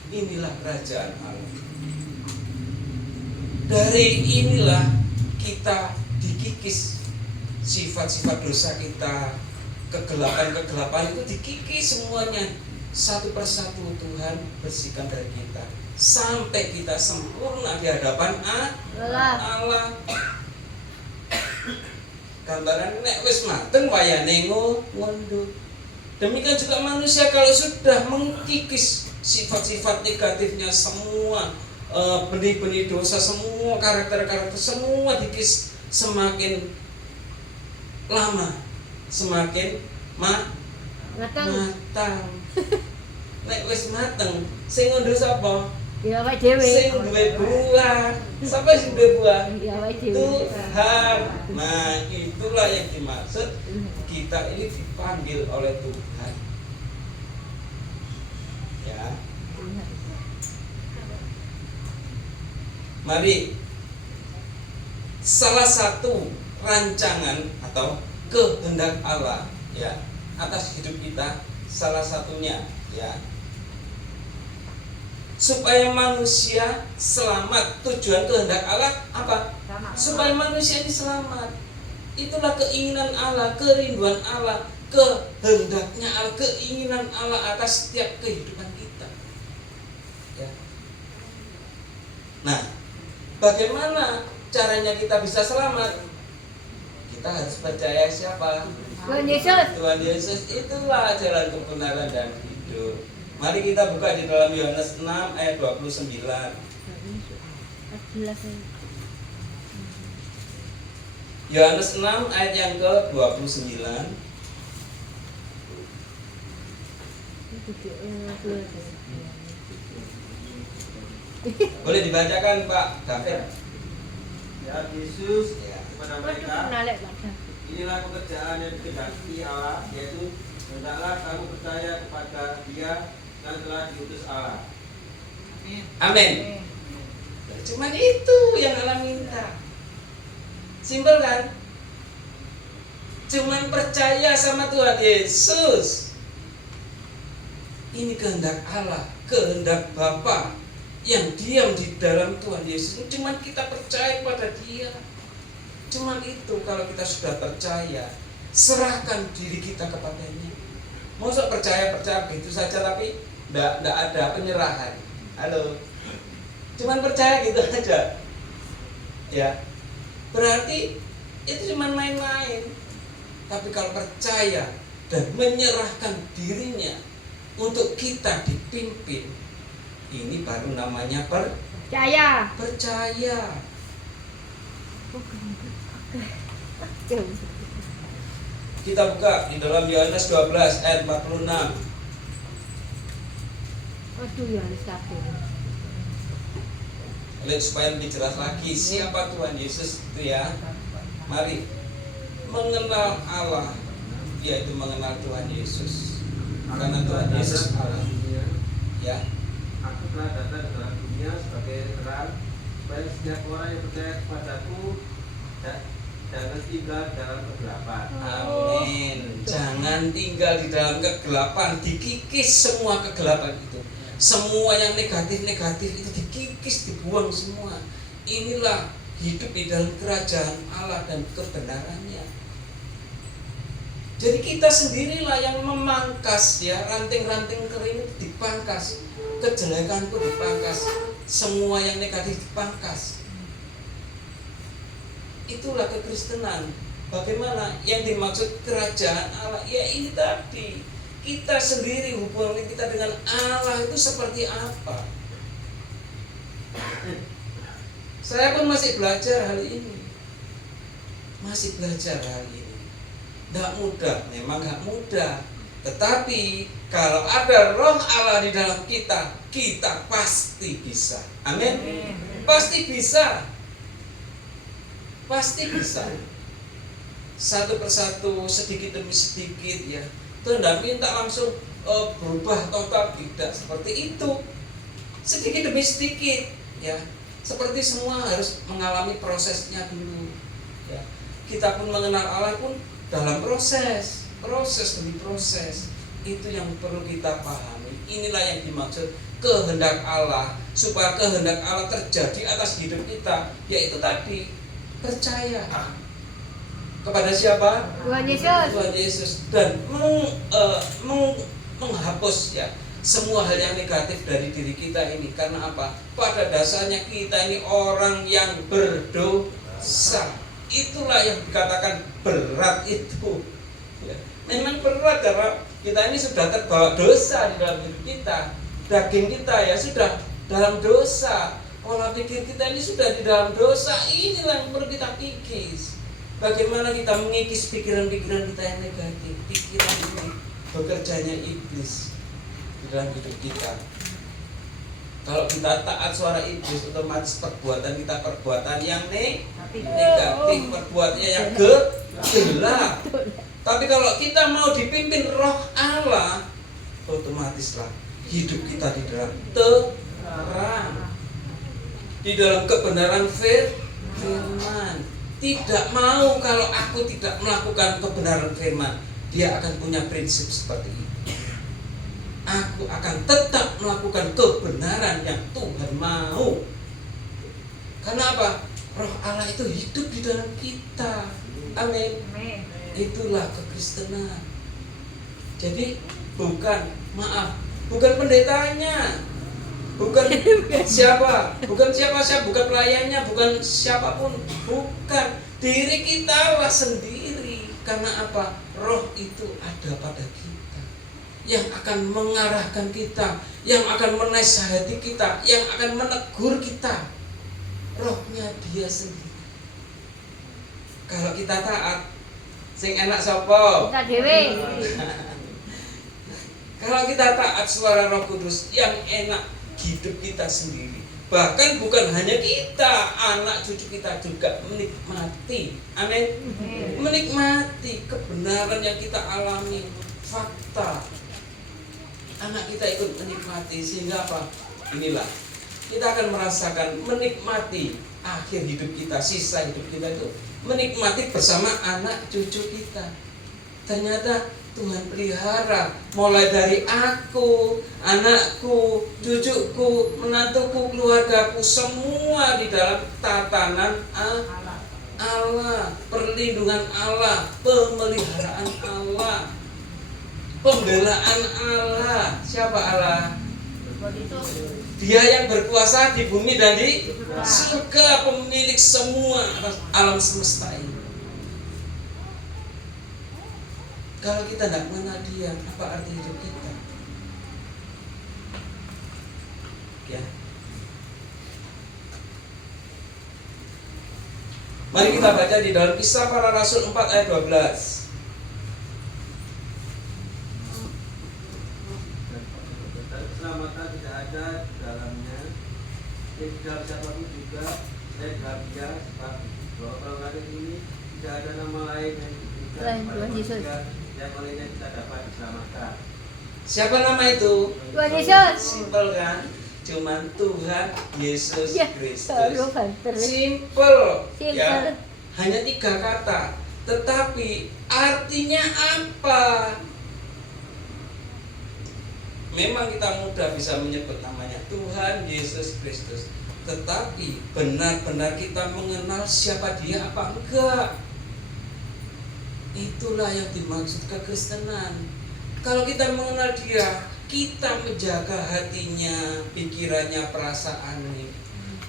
Inilah kerajaan Allah. Dari inilah kita dikikis sifat-sifat dosa kita, kegelapan-kegelapan itu dikikis semuanya. Satu persatu Tuhan bersihkan dari kita sampai kita sempurna di hadapan Allah. Gambaran nek wis mateng wayane ngunduh. Demikian juga manusia kalau sudah mengkikis sifat-sifat negatifnya semua, benih-benih dosa semua, karakter-karakter semua dikikis, semakin lama semakin matang. Nek wis mateng, sing ngunduh sapa? Ya awake dhewe. Sing duwe buah. Sapa sing duwe buah? Ya awake dhewe. Tuhan. Nah, itulah yang dimaksud kita ini dipanggil oleh Tuhan. Ya. Mari, salah satu rancangan atau kehendak Allah ya atas hidup kita, salah satunya ya supaya manusia selamat. Tujuan kehendak Allah apa? Supaya manusia ini selamat. Itulah keinginan Allah, kerinduan Allah, kehendaknya Allah, keinginan Allah atas setiap kehidupan kita. Ya. Nah, bagaimana caranya kita bisa selamat? Kita harus percaya siapa? Tuhan Yesus. Tuhan Yesus. Itulah jalan kebenaran dan hidup. Mari kita buka di dalam Yohanes 6 ayat 29. Yohanes 6 ayat yang ke-29. Boleh dibacakan Pak David? Ya Yesus kepada mereka, Mereka. inilah pekerjaan yang dikehendaki Allah, yaitu hendaklah kamu percaya kepada Dia yang telah diutus Allah. Amin. Cuman itu yang Allah minta. Simpel kan? Cuman percaya sama Tuhan Yesus. Ini kehendak Allah, kehendak Bapa yang diam di dalam Tuhan Yesus. Cuman kita percaya kepada Dia. Cuman itu, kalau kita sudah percaya, serahkan diri kita kepadanya. Masa percaya begitu saja tapi tidak ada penyerahan. Halo. Cuman percaya gitu aja. Ya. Berarti itu cuma main-main. Tapi kalau percaya dan menyerahkan dirinya untuk kita dipimpin, ini baru namanya Percaya. percaya. Kita buka di dalam Yohanes 12 ayat 46. Waduh, Yohanes 1. Lihat supaya lebih jelas lagi siapa Tuhan Yesus itu ya. Mari mengenal Allah, yaitu mengenal Tuhan Yesus. Karena Tuhan Yesus Allah. Ya. Aku telah datang ke dalam dunia sebagai terang, supaya setiap orang yang percaya kepadaku jangan tinggal dalam kegelapan. Amin. Jangan tinggal di dalam kegelapan, dikikis semua kegelapan itu. Semua yang negatif-negatif itu dikikis, dibuang semua. Inilah hidup di dalam kerajaan Allah dan kebenarannya. Jadi kita sendirilah yang memangkas ya, ranting-ranting kering itu dipangkas, kejelekanku dipangkas, semua yang negatif dipangkas. Itulah kekristenan. Bagaimana yang dimaksud kerajaan Allah? Ya ini tadi, kita sendiri, hubungan kita dengan Allah itu seperti apa? Saya pun masih belajar hal ini. Masih belajar hal ini. Tidak mudah, memang gak mudah. Tetapi kalau ada roh Allah di dalam kita, kita pasti bisa. Amin. Pasti bisa. Pasti bisa. Satu persatu, sedikit demi sedikit ya. Tuhan tidak minta langsung berubah total, tidak seperti itu. Sedikit demi sedikit ya. Seperti semua harus mengalami prosesnya dulu ya. Kita pun mengenal Allah pun dalam proses demi proses. Itu yang perlu kita pahami. Inilah yang dimaksud kehendak Allah. Supaya kehendak Allah terjadi atas hidup kita, yaitu tadi percaya kepada siapa? Tuhan Yesus. Tuhan Yesus. Dan menghapus ya semua hal yang negatif dari diri kita ini. Karena apa? Pada dasarnya kita ini orang yang berdosa. Itulah yang dikatakan berat itu ya. Memang berat karena kita ini sudah terbawa dosa di dalam hidup kita. Daging kita ya sudah dalam dosa. Pola pikir kita ini sudah di dalam dosa. Inilah yang perlu kita kikis. Bagaimana kita mengikis pikiran-pikiran kita yang negatif. Pikiran ini bekerjanya iblis di dalam hidup kita. Kalau kita taat suara iblis, otomatis perbuatan kita perbuatan yang negatif, perbuatannya yang gelap. Tapi kalau kita mau dipimpin roh Allah, otomatislah hidup kita di dalam terang, di dalam kebenaran firman. Tidak mau kalau aku tidak melakukan kebenaran firman, dia akan punya prinsip seperti itu. aku akan tetap melakukan kebenaran yang Tuhan mau. Karena apa? Roh Allah itu hidup di dalam kita. Amin. Amin. Itulah kekristenan. Jadi bukan pendetanya, bukan siapa, bukan pelayannya, bukan siapapun, bukan diri kita lah sendiri. Karena apa? Roh itu ada pada kita, yang akan mengarahkan kita, yang akan menasihati kita, yang akan menegur kita. Rohnya dia sendiri. Kalau kita taat, sing enak sapa? Kita dewe. Kalau kita taat suara Roh Kudus, yang enak hidup kita sendiri. Bahkan bukan hanya kita, anak cucu kita juga menikmati. Amin. Menikmati kebenaran yang kita alami, fakta. Anak kita ikut menikmati, sehingga apa? Inilah, kita akan merasakan menikmati akhir hidup kita, sisa hidup kita itu menikmati bersama anak cucu kita. Ternyata Tuhan pelihara mulai dari aku, anakku, cucuku, menantuku, keluargaku, semua di dalam tatanan Allah, perlindungan Allah, pemeliharaan Allah, pembelaan Allah. Siapa Allah? Dia yang berkuasa di bumi dan di surga, pemilik semua atas alam semesta ini. Kalau kita tidak mengenal dia, apa arti hidup kita? Ya. Mari kita baca di dalam Kisah Para Rasul 4 ayat 12. Dan keselamatan tidak ada di dalamnya, di dalam siapapun juga, saya dalam dia, sebab bahwa kalau hari ini tidak ada nama lain yang diberikan Selain kepada Tuhan Yesus. manusia yang olehnya kita dapat diselamatkan. Siapa nama itu? Tuhan Yesus. Simpel kan? Cuman Tuhan Yesus Ya, Kristus. baru banter. Simple. Simple. Ya. Hanya 3 kata. Tetapi artinya apa? Memang kita mudah bisa menyebut namanya Tuhan Yesus Kristus. Tetapi benar-benar kita mengenal siapa dia apa enggak? Itulah yang dimaksud kekristenan. Kalau kita mengenal dia, kita menjaga hatinya, pikirannya, perasaannya.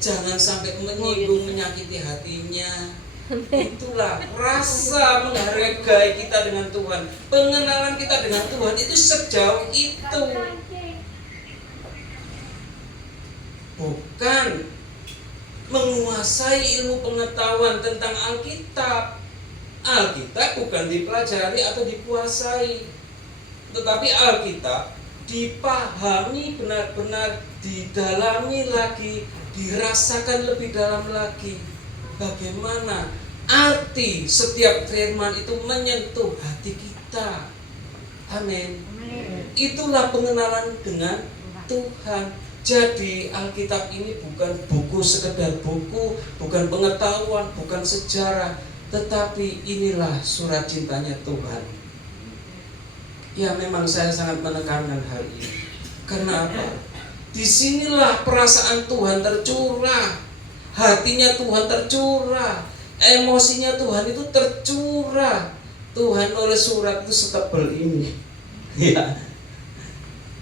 Jangan sampai menyinggung, menyakiti hatinya. Itulah rasa menghargai kita dengan Tuhan. Pengenalan kita dengan Tuhan itu sejauh itu. Bukan menguasai ilmu pengetahuan tentang Alkitab. Alkitab bukan dipelajari atau dikuasai, tetapi Alkitab dipahami benar-benar, didalami lagi, dirasakan lebih dalam lagi. Bagaimana arti setiap firman itu menyentuh hati kita. Amin. Itulah pengenalan dengan Tuhan. Jadi Alkitab ini bukan buku sekedar buku, bukan pengetahuan, bukan sejarah, tetapi inilah surat cintanya Tuhan. Ya, memang saya sangat menekankan hal ini. Karena apa? Disinilah perasaan Tuhan tercurah, hatinya Tuhan tercurah, emosinya Tuhan itu tercurah. Tuhan nulis surat itu setebal ini. Ya,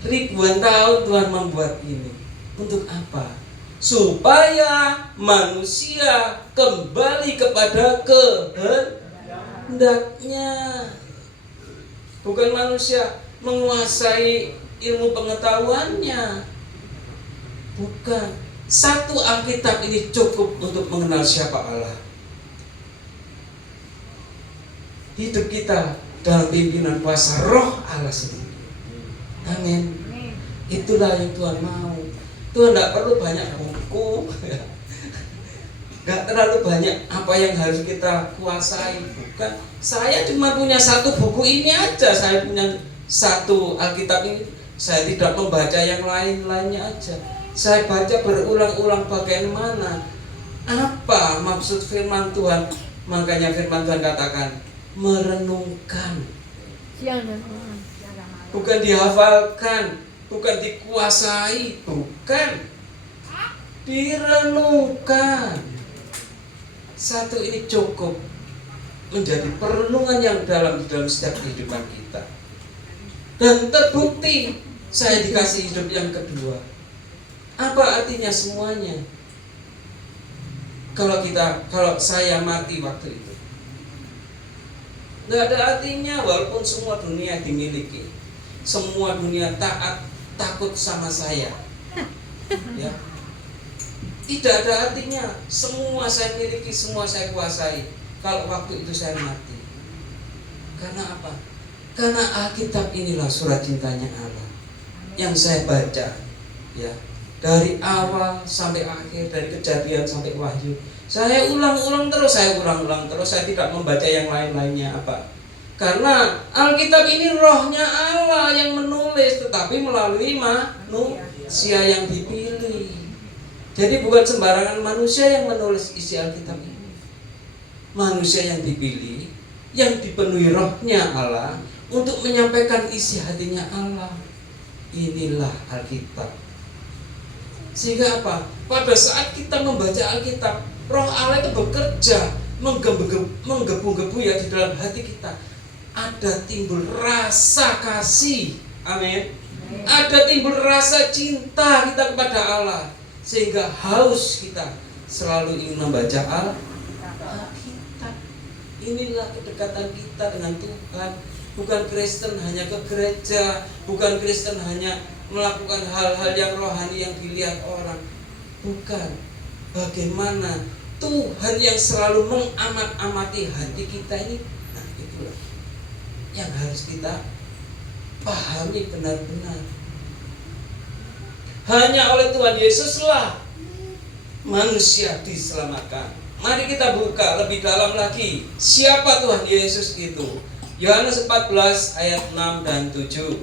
ribuan tahun Tuhan membuat ini. Untuk apa? Supaya manusia kembali kepada kehendaknya. Bukan manusia menguasai ilmu pengetahuannya. Bukan. Satu Alkitab ini cukup untuk mengenal siapa Allah. Hidup kita dalam pimpinan kuasa Roh Allah sendiri. Amin. Itulah yang Tuhan mau. Tuhan tidak perlu banyak buku, tidak terlalu banyak apa yang harus kita kuasai. Bukan. Saya cuma punya satu buku ini aja. Saya punya satu Alkitab ini. Saya tidak membaca yang lain-lainnya aja. Saya baca berulang-ulang bagaimana, apa maksud firman Tuhan. Makanya firman Tuhan katakan merenungkan, Siang dan malam. bukan dihafalkan. bukan dikuasai, bukan direnungkan. Satu ini cukup menjadi perenungan yang dalam setiap kehidupan kita. Dan terbukti saya dikasih hidup yang kedua. Apa artinya semuanya? Kalau saya mati waktu itu, nggak ada artinya. Walaupun semua dunia dimiliki, semua dunia takut sama saya, ya, tidak ada artinya. Semua saya miliki, semua saya kuasai kalau waktu itu saya mati. Karena apa? Karena Alkitab inilah surat cintanya Allah yang saya baca, ya, dari awal sampai akhir, dari Kejadian sampai Wahyu. Saya ulang-ulang terus, saya tidak membaca yang lain-lainnya. Apa? Karena Alkitab ini rohnya Allah yang menulis, tetapi melalui manusia yang dipilih. Jadi bukan sembarangan manusia yang menulis isi Alkitab ini. Manusia yang dipilih, yang dipenuhi rohnya Allah untuk menyampaikan isi hatinya Allah. Inilah Alkitab. Sehingga apa? Pada saat kita membaca Alkitab, roh Allah itu bekerja, menggebu-gebu ya di dalam hati kita. Ada timbul rasa kasih. Amin. Ada timbul rasa cinta kita kepada Allah, sehingga haus kita selalu ingin membaca Alkitab. Inilah kedekatan kita dengan Tuhan. Bukan Kristen hanya ke gereja, bukan Kristen hanya melakukan hal-hal yang rohani yang dilihat orang. Bukan. Bagaimana Tuhan yang selalu mengamat-amati hati kita ini. Nah, itulah yang harus kita pahami benar-benar. Hanya oleh Tuhan Yesuslah manusia diselamatkan. Mari kita buka lebih dalam lagi. Siapa Tuhan Yesus itu? Yohanes 14 ayat 6 dan 7.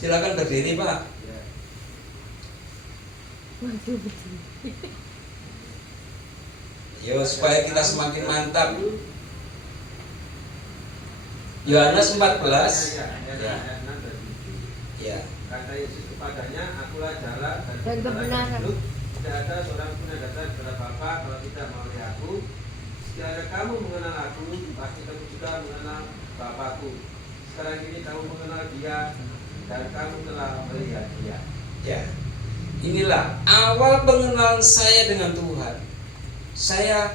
Silakan berdiri, Pak. Yo, supaya kita semakin mantap. Yohanes 14. Ya. Kata Yesus kepadanya, akulah jalan Dan kebenaran. hidup. Tidak ada seorang pun yang datang kepada Bapa kalau tidak melalui aku. Sekiranya kamu mengenal aku, pasti kamu juga mengenal Bapakku. Sekarang ini kamu mengenal Dia dan kamu telah melihat Dia. Ya. Inilah awal pengenalan saya dengan Tuhan. Saya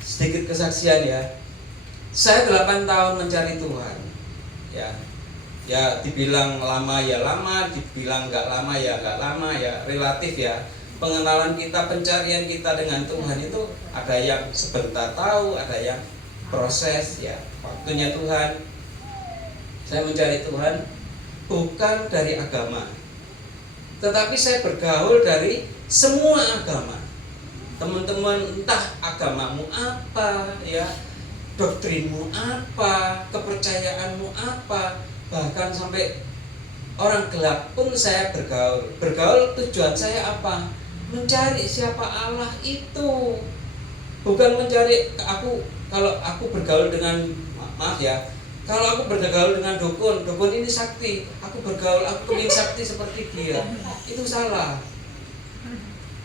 sedikit kesaksian ya. Saya 8 tahun mencari Tuhan. Ya. Ya dibilang lama ya lama, dibilang enggak lama ya enggak lama, ya relatif ya. Pengenalan kita, pencarian kita dengan Tuhan itu ada yang sebentar tahu, ada yang proses ya. Waktunya Tuhan. Saya mencari Tuhan bukan dari agama, tetapi saya bergaul dari semua agama. Teman-teman, entah agamamu apa ya, doktrinmu apa, kepercayaanmu apa, bahkan sampai orang gelap pun saya bergaul. Bergaul tujuan saya apa? Mencari siapa Allah itu. Bukan mencari kalau aku bergaul dengan, maaf ya, kalau aku bergaul dengan dukun ini sakti, aku ingin sakti seperti dia, itu salah.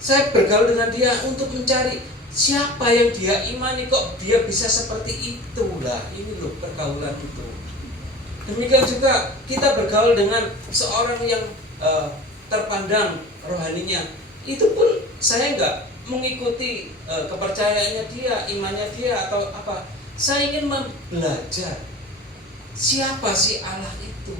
Saya bergaul dengan dia untuk mencari siapa yang dia imani, kok dia bisa seperti itulah. Ini loh pergaulan itu. Demikian juga kita bergaul dengan seorang yang terpandang rohaninya, itu pun saya enggak mengikuti kepercayaannya dia, imannya dia atau apa. Saya ingin belajar siapa sih Allah itu.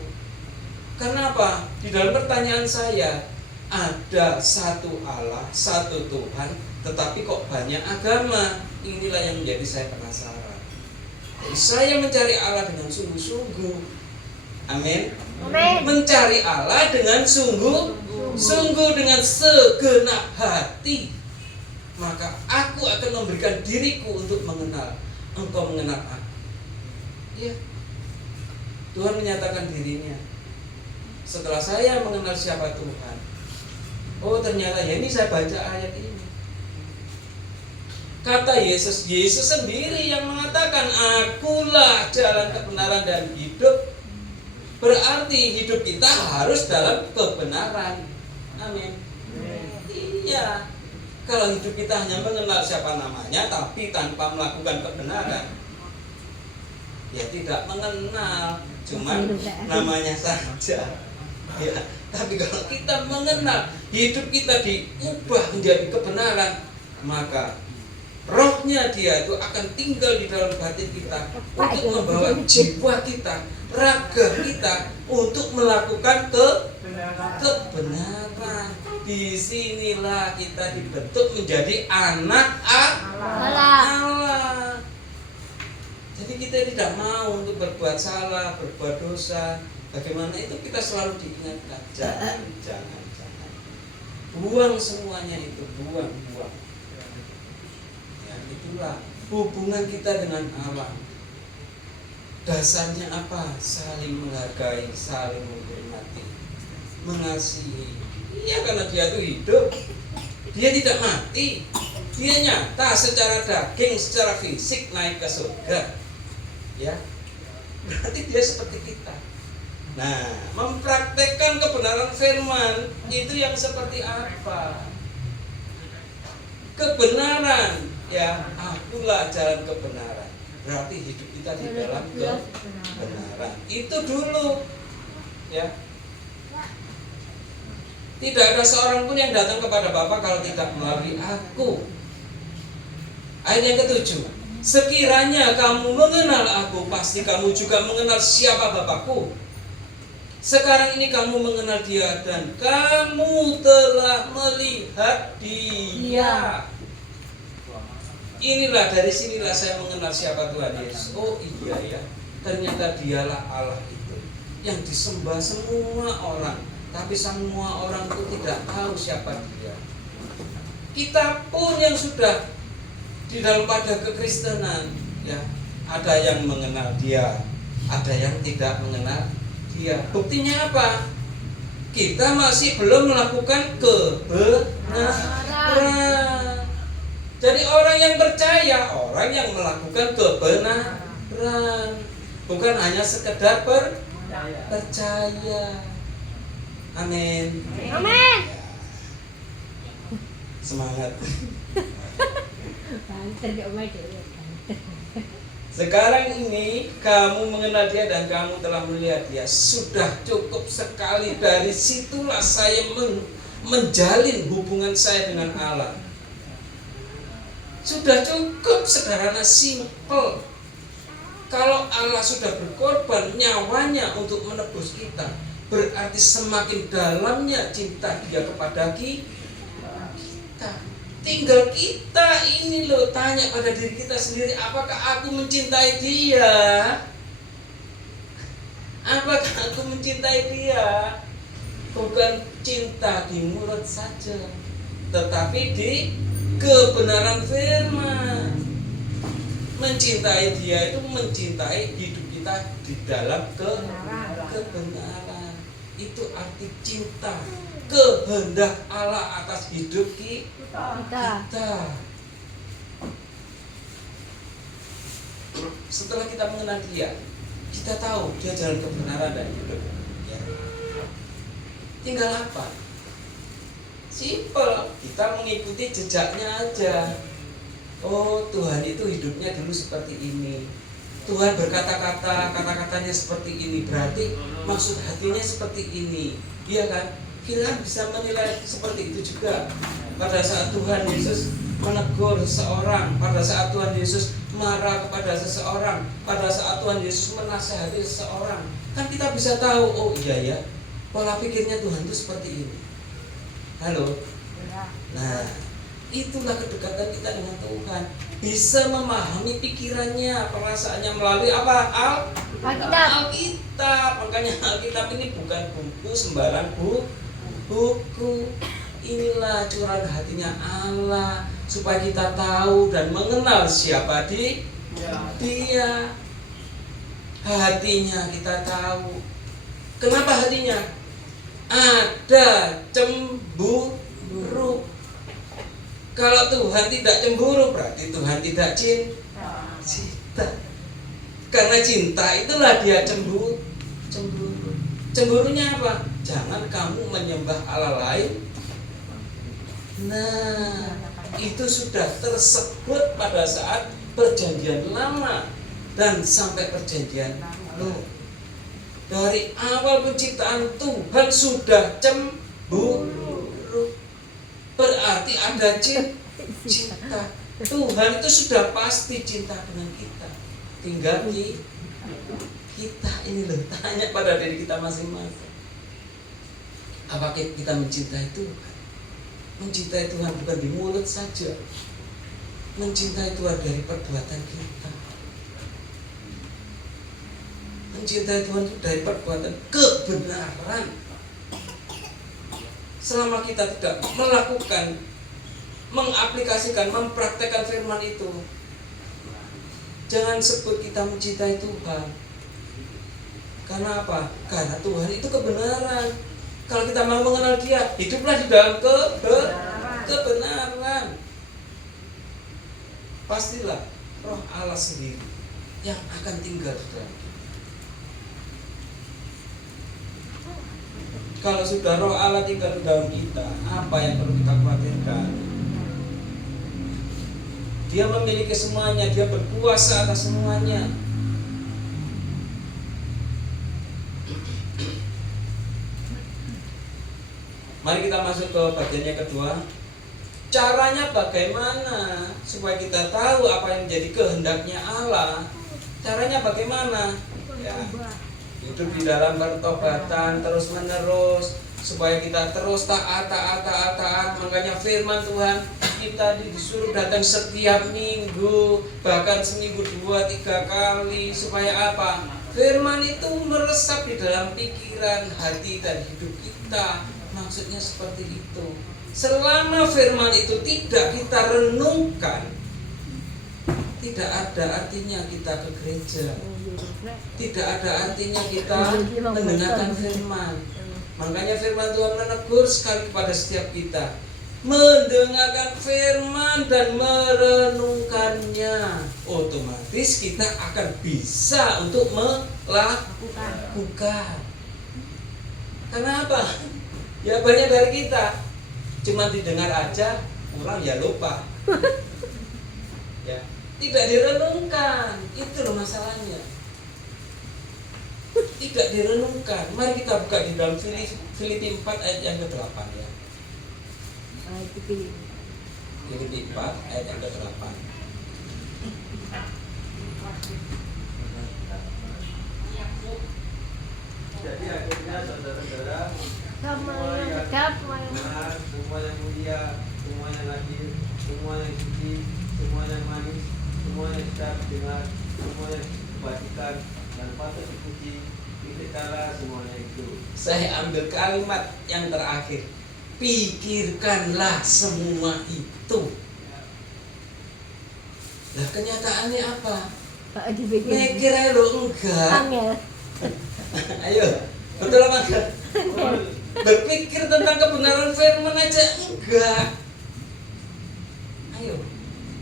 Karena apa? Di dalam pertanyaan saya, ada satu Allah, satu Tuhan, tetapi kok banyak agama. Inilah yang menjadi saya penasaran. Jadi saya mencari Allah dengan sungguh-sungguh. Amin. Mencari Allah dengan sungguh dengan segenap hati. Maka aku akan memberikan diriku untuk mengenal engkau, mengenal aku. Ya. Tuhan menyatakan dirinya. Setelah saya mengenal siapa Tuhan, oh ternyata ya ini saya baca ayat ini. Kata Yesus sendiri yang mengatakan, akulah jalan kebenaran dan hidup. Berarti hidup kita harus dalam kebenaran. Amin. Iya. Kalau hidup kita hanya mengenal siapa namanya tapi tanpa melakukan kebenaran, ya tidak mengenal, cuman namanya saja. Ya. Tapi kalau kita mengenal, hidup kita diubah menjadi kebenaran, maka rohnya Dia itu akan tinggal di dalam batin kita untuk membawa jiwa kita, raga kita untuk melakukan kebenaran. Disinilah kita dibentuk menjadi anak Allah. Jadi kita tidak mau untuk berbuat salah, berbuat dosa. Bagaimana itu kita selalu diingatkan, jangan. Buang semuanya itu, buang. Ya, itulah hubungan kita dengan Allah. Dasarnya apa? Saling menghargai, saling menghormati, mengasihi. Iya, karena Dia itu hidup. Dia tidak mati. Dia nyata secara daging, secara fisik naik ke surga. Ya. Berarti Dia seperti kita. Nah, mempraktekkan kebenaran firman itu yang seperti apa? Kebenaran, ya, akulah jalan kebenaran. Berarti hidup kita di dalam kebenaran. Itu dulu, ya. Tidak ada seorang pun yang datang kepada Bapa kalau tidak melalui aku. Ayat yang ke-7. Sekiranya kamu mengenal aku, pasti kamu juga mengenal siapa Bapakku. Sekarang ini kamu mengenal Dia dan kamu telah melihat Dia. Inilah, dari sinilah saya mengenal siapa Tuhan Yesus. Oh iya ya, ternyata Dialah Allah itu yang disembah semua orang, tapi semua orang itu tidak tahu siapa Dia. Kita pun yang sudah di dalam pada kekristenan, ya, ada yang mengenal Dia, ada yang tidak mengenal Dia. Buktinya apa? Kita masih belum melakukan kebenaran. Jadi orang yang percaya, orang yang melakukan kebenaran, bukan hanya sekedar percaya. Amin. Amin. Semangat. Banter dia omai dia. Sekarang ini kamu mengenal Dia dan kamu telah melihat Dia. Sudah cukup sekali. Dari situlah saya menjalin hubungan saya dengan Allah. Sudah cukup, sederhana, simple. Kalau Allah sudah berkorban nyawanya untuk menebus kita, berarti semakin dalamnya cinta Dia kepada kita. Tinggal kita ini loh tanya pada diri kita sendiri, apakah aku mencintai Dia? Apakah aku mencintai Dia? Bukan cinta di mulut saja, tetapi di kebenaran firman. Mencintai Dia itu mencintai hidup kita di dalam kebenaran. Itu arti cinta, kehendak Allah atas hidup kita. Setelah kita mengenal Dia, kita tahu Dia jalan kebenaran dan hidup, ya. Tinggal apa? Simple, kita mengikuti jejaknya aja. Oh, Tuhan itu hidupnya dulu seperti ini. Tuhan berkata-kata, kata-katanya seperti ini, berarti maksud hatinya seperti ini. Iya kan? Kita bisa menilai seperti itu juga. Pada saat Tuhan Yesus menegur seseorang, pada saat Tuhan Yesus marah kepada seseorang, pada saat Tuhan Yesus menasihati seseorang, kan kita bisa tahu, oh iya ya, pola pikirnya Tuhan itu seperti ini. Halo? Nah, itulah kedekatan kita dengan Tuhan. Bisa memahami pikirannya, perasaannya melalui apa? Alkitab. Makanya Alkitab ini bukan buku sembarang buku. Inilah curahan hatinya Allah, supaya kita tahu dan mengenal siapa Dia. Hatinya kita tahu. Kenapa hatinya? Ada cemburu. Kalau Tuhan tidak cemburu, berarti Tuhan tidak cinta. Karena cinta itulah Dia cemburu. Cemburunya apa? Jangan kamu menyembah Allah lain. Nah, itu sudah tersebut pada saat perjanjian lama dan sampai perjanjian baru. Dari awal penciptaan Tuhan sudah cemburu. Berarti ada cinta. Tuhan itu sudah pasti cinta dengan kita. Tinggal kita ini loh, tanya pada diri kita masing-masing. Apakah kita mencintai Tuhan? Mencintai Tuhan bukan di mulut saja. Mencintai Tuhan dari perbuatan kita. Mencintai Tuhan itu dari perbuatan kebenaran. Selama kita tidak melakukan, mengaplikasikan, mempraktekkan firman itu, jangan sebut kita mencintai Tuhan. Karena apa? Karena Tuhan itu kebenaran. Kalau kita mau mengenal Dia, hiduplah di dalam kebenaran. Pastilah Roh Allah sendiri yang akan tinggal di dalam kita. Kalau sudah Roh Allah tinggal di dalam kita, apa yang perlu kita khawatirkan? Dia memiliki semuanya, Dia berkuasa atas semuanya. Mari kita masuk ke bagian yang kedua. Caranya bagaimana supaya kita tahu apa yang menjadi kehendaknya Allah? Caranya bagaimana? Ya, hidup di dalam pertobatan terus menerus supaya kita terus taat. Makanya firman Tuhan kita disuruh datang setiap minggu, bahkan seminggu 2-3 kali. Supaya apa? Firman itu meresap di dalam pikiran, hati, dan hidup kita. Maksudnya seperti itu. Selama firman itu tidak kita renungkan, tidak ada artinya kita ke gereja. Tidak ada artinya kita mendengarkan firman. Makanya firman Tuhan menegur sekali kepada setiap kita. Mendengarkan firman dan merenungkannya, otomatis kita akan bisa untuk melakukan. Kenapa? Ya banyak dari kita cuma didengar aja, pulang ya lupa. Ya, tidak direnungkan. Itu loh masalahnya. Tidak direnungkan. Mari kita buka di dalam Filipi 4 ayat yang ke-8 ya. Filipi 4 ayat yang ke-8. Jadi akhirnya saudara-saudara, Semua yang tegap, benar, semua yang mulia, semua yang adil, semua yang suci, semua yang manis, semua yang sedap didengar, semua yang kebajikan dan patut dipuji, pikirkanlah semuanya itu. Saya ambil kalimat yang terakhir. Pikirkanlah semua itu. Nah kenyataannya apa? Pak dipikir. Mikir aja lo enggak. Angel. Ayo, betul apa enggak? Berpikir tentang kebenaran firman aja enggak. Ayo,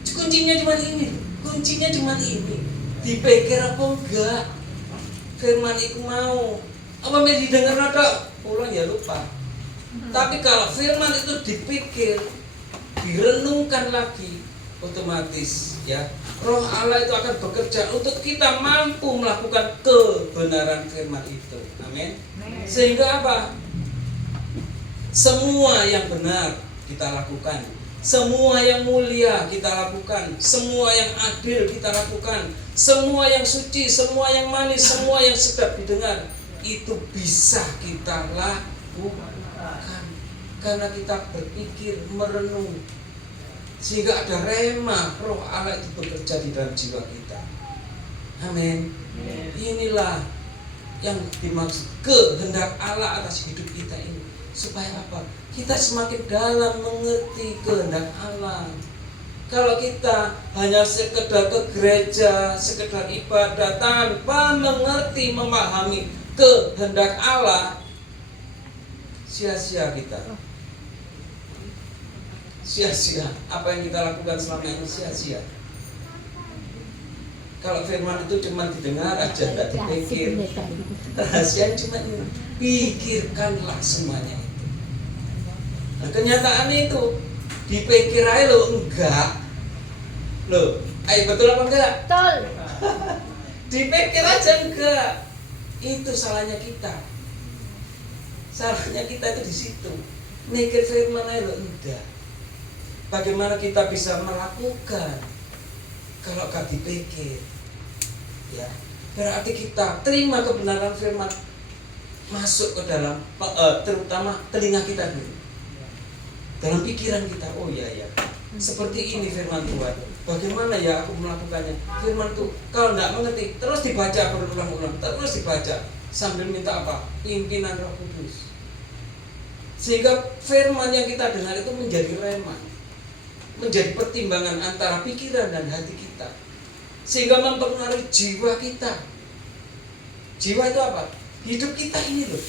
kuncinya cuma ini. Kuncinya cuma ini. Dipikir apa enggak? Firman itu mau. Apa mau didengar ada? Pulang ya lupa. Tapi kalau firman itu dipikir, direnungkan lagi, otomatis ya Roh Allah itu akan bekerja untuk kita mampu melakukan kebenaran firman itu. Amin. Sehingga apa? Semua yang benar kita lakukan, semua yang mulia kita lakukan, semua yang adil kita lakukan, semua yang suci, semua yang manis, semua yang sedap didengar, itu bisa kita lakukan karena kita berpikir, merenung, sehingga ada rema Roh Allah itu bekerja di dalam jiwa kita. Amin. Inilah yang dimaksud kehendak Allah atas hidup kita ini. Supaya apa? Kita semakin dalam mengerti kehendak Allah. Kalau kita hanya sekedar ke gereja, sekedar ibadah tanpa mengerti, memahami kehendak Allah, sia-sia kita. Sia-sia. Apa yang kita lakukan selama ini sia-sia. Kalau firman itu cuma didengar aja, nggak Ya, dipikir. si pendeta itu. Rahasia cuma ini. Pikirkanlah semuanya itu. Nah, kenyataannya itu dipikir aja lo enggak. Loh, ayo betul apa enggak? Betul. Dipikir aja enggak. Itu salahnya kita. Salahnya kita itu di situ. Mikir firman aja lo enggak. Bagaimana kita bisa melakukan kalau gak dipikir? Ya, berarti kita terima kebenaran firman masuk ke dalam terutama telinga kita dulu. Dalam pikiran kita, oh iya ya, seperti ini firman Tuhan. Bagaimana ya aku melakukannya? Firman itu kalau nggak mengerti, terus dibaca berulang-ulang, terus dibaca sambil minta apa? Pimpinan Roh Kudus. Sehingga firman yang kita dengar itu menjadi rema, menjadi pertimbangan antara pikiran dan hati kita, sehingga mempengaruhi jiwa kita. Jiwa itu apa? Hidup kita ini loh,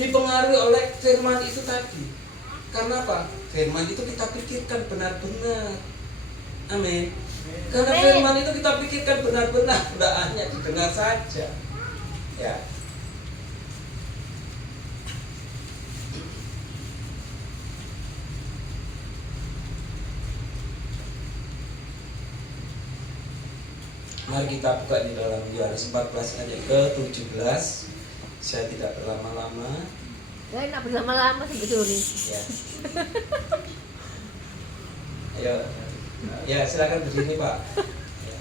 dipengaruhi oleh firman itu tadi. Karena apa? Firman itu kita pikirkan benar-benar. Amin. Karena Amin. firman itu kita pikirkan benar-benar, tidak hanya didengar saja. Ya. Mari kita buka di dalam Yohanes 14 ayat ke-17. Saya tidak berlama-lama. Ya, nak berlama-lama sebetulnya. Ya. Ayo. Ya, silakan berdiri, Pak. Ya.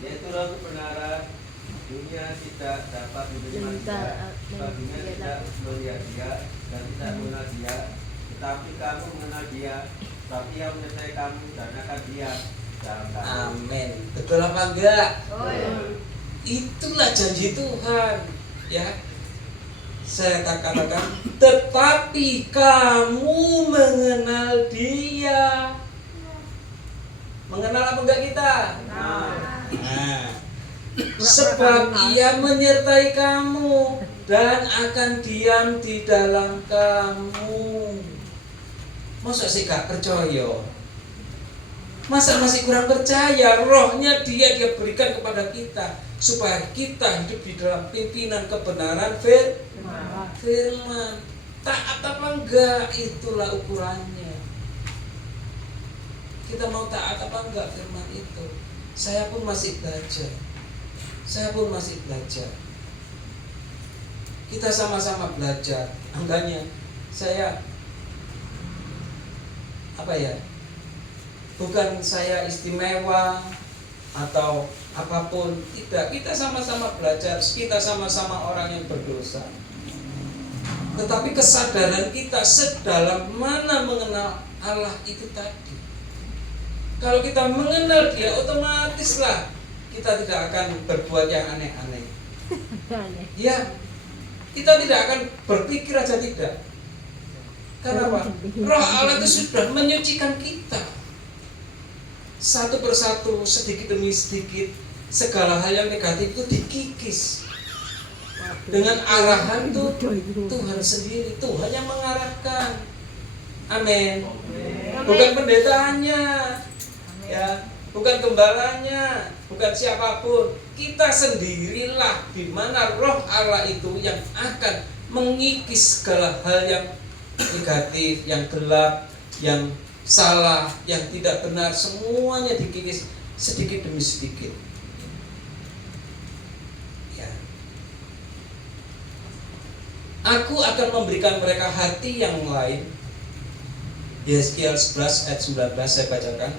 Yaitu roh kebenaran, dunia tidak dapat menerima dia, baginya tidak melihat dia dan tidak mengenal dia, tetapi kamu mengenal dia, tapi yang menyertai kamu dan akan dia dalam kamu. Amin. Betul apa enggak? Oh ya. Itulah janji Tuhan, ya. Saya katakan, tetapi kamu mengenal Dia. Mengenal apa enggak kita? Nah, sebab Ia menyertai kamu dan akan diam di dalam kamu. Masa sih gak percaya? Masa masih kurang percaya? Rohnya dia berikan kepada kita supaya kita hidup di dalam pimpinan kebenaran firman. Taat apa enggak? Itulah ukurannya. Kita mau taat apa enggak firman itu? Saya pun masih belajar. Kita sama-sama belajar. Angkanya saya bukan saya istimewa atau apapun, tidak. Kita sama-sama belajar, kita sama-sama orang yang berdosa. Tetapi kesadaran kita sedalam mana mengenal Allah itu tadi. Kalau kita mengenal Dia, otomatislah kita tidak akan berbuat yang aneh-aneh. Ya, kita tidak akan berpikir aja tidak. Karena apa? Roh Allah itu sudah menyucikan kita. Satu persatu, sedikit demi sedikit, segala hal yang negatif itu dikikis dengan arahan Tuhan sendiri. Tuhan yang mengarahkan. Amin. Bukan pendetanya, ya, bukan gembalanya, bukan siapapun. Kita sendirilah di mana Roh Allah itu yang akan mengikis segala hal yang negatif, yang gelap, yang salah, yang tidak benar, semuanya dikikis sedikit demi sedikit. Ya. Aku akan memberikan mereka hati yang lain. Yeskiel 11 ayat 19 saya bacakan.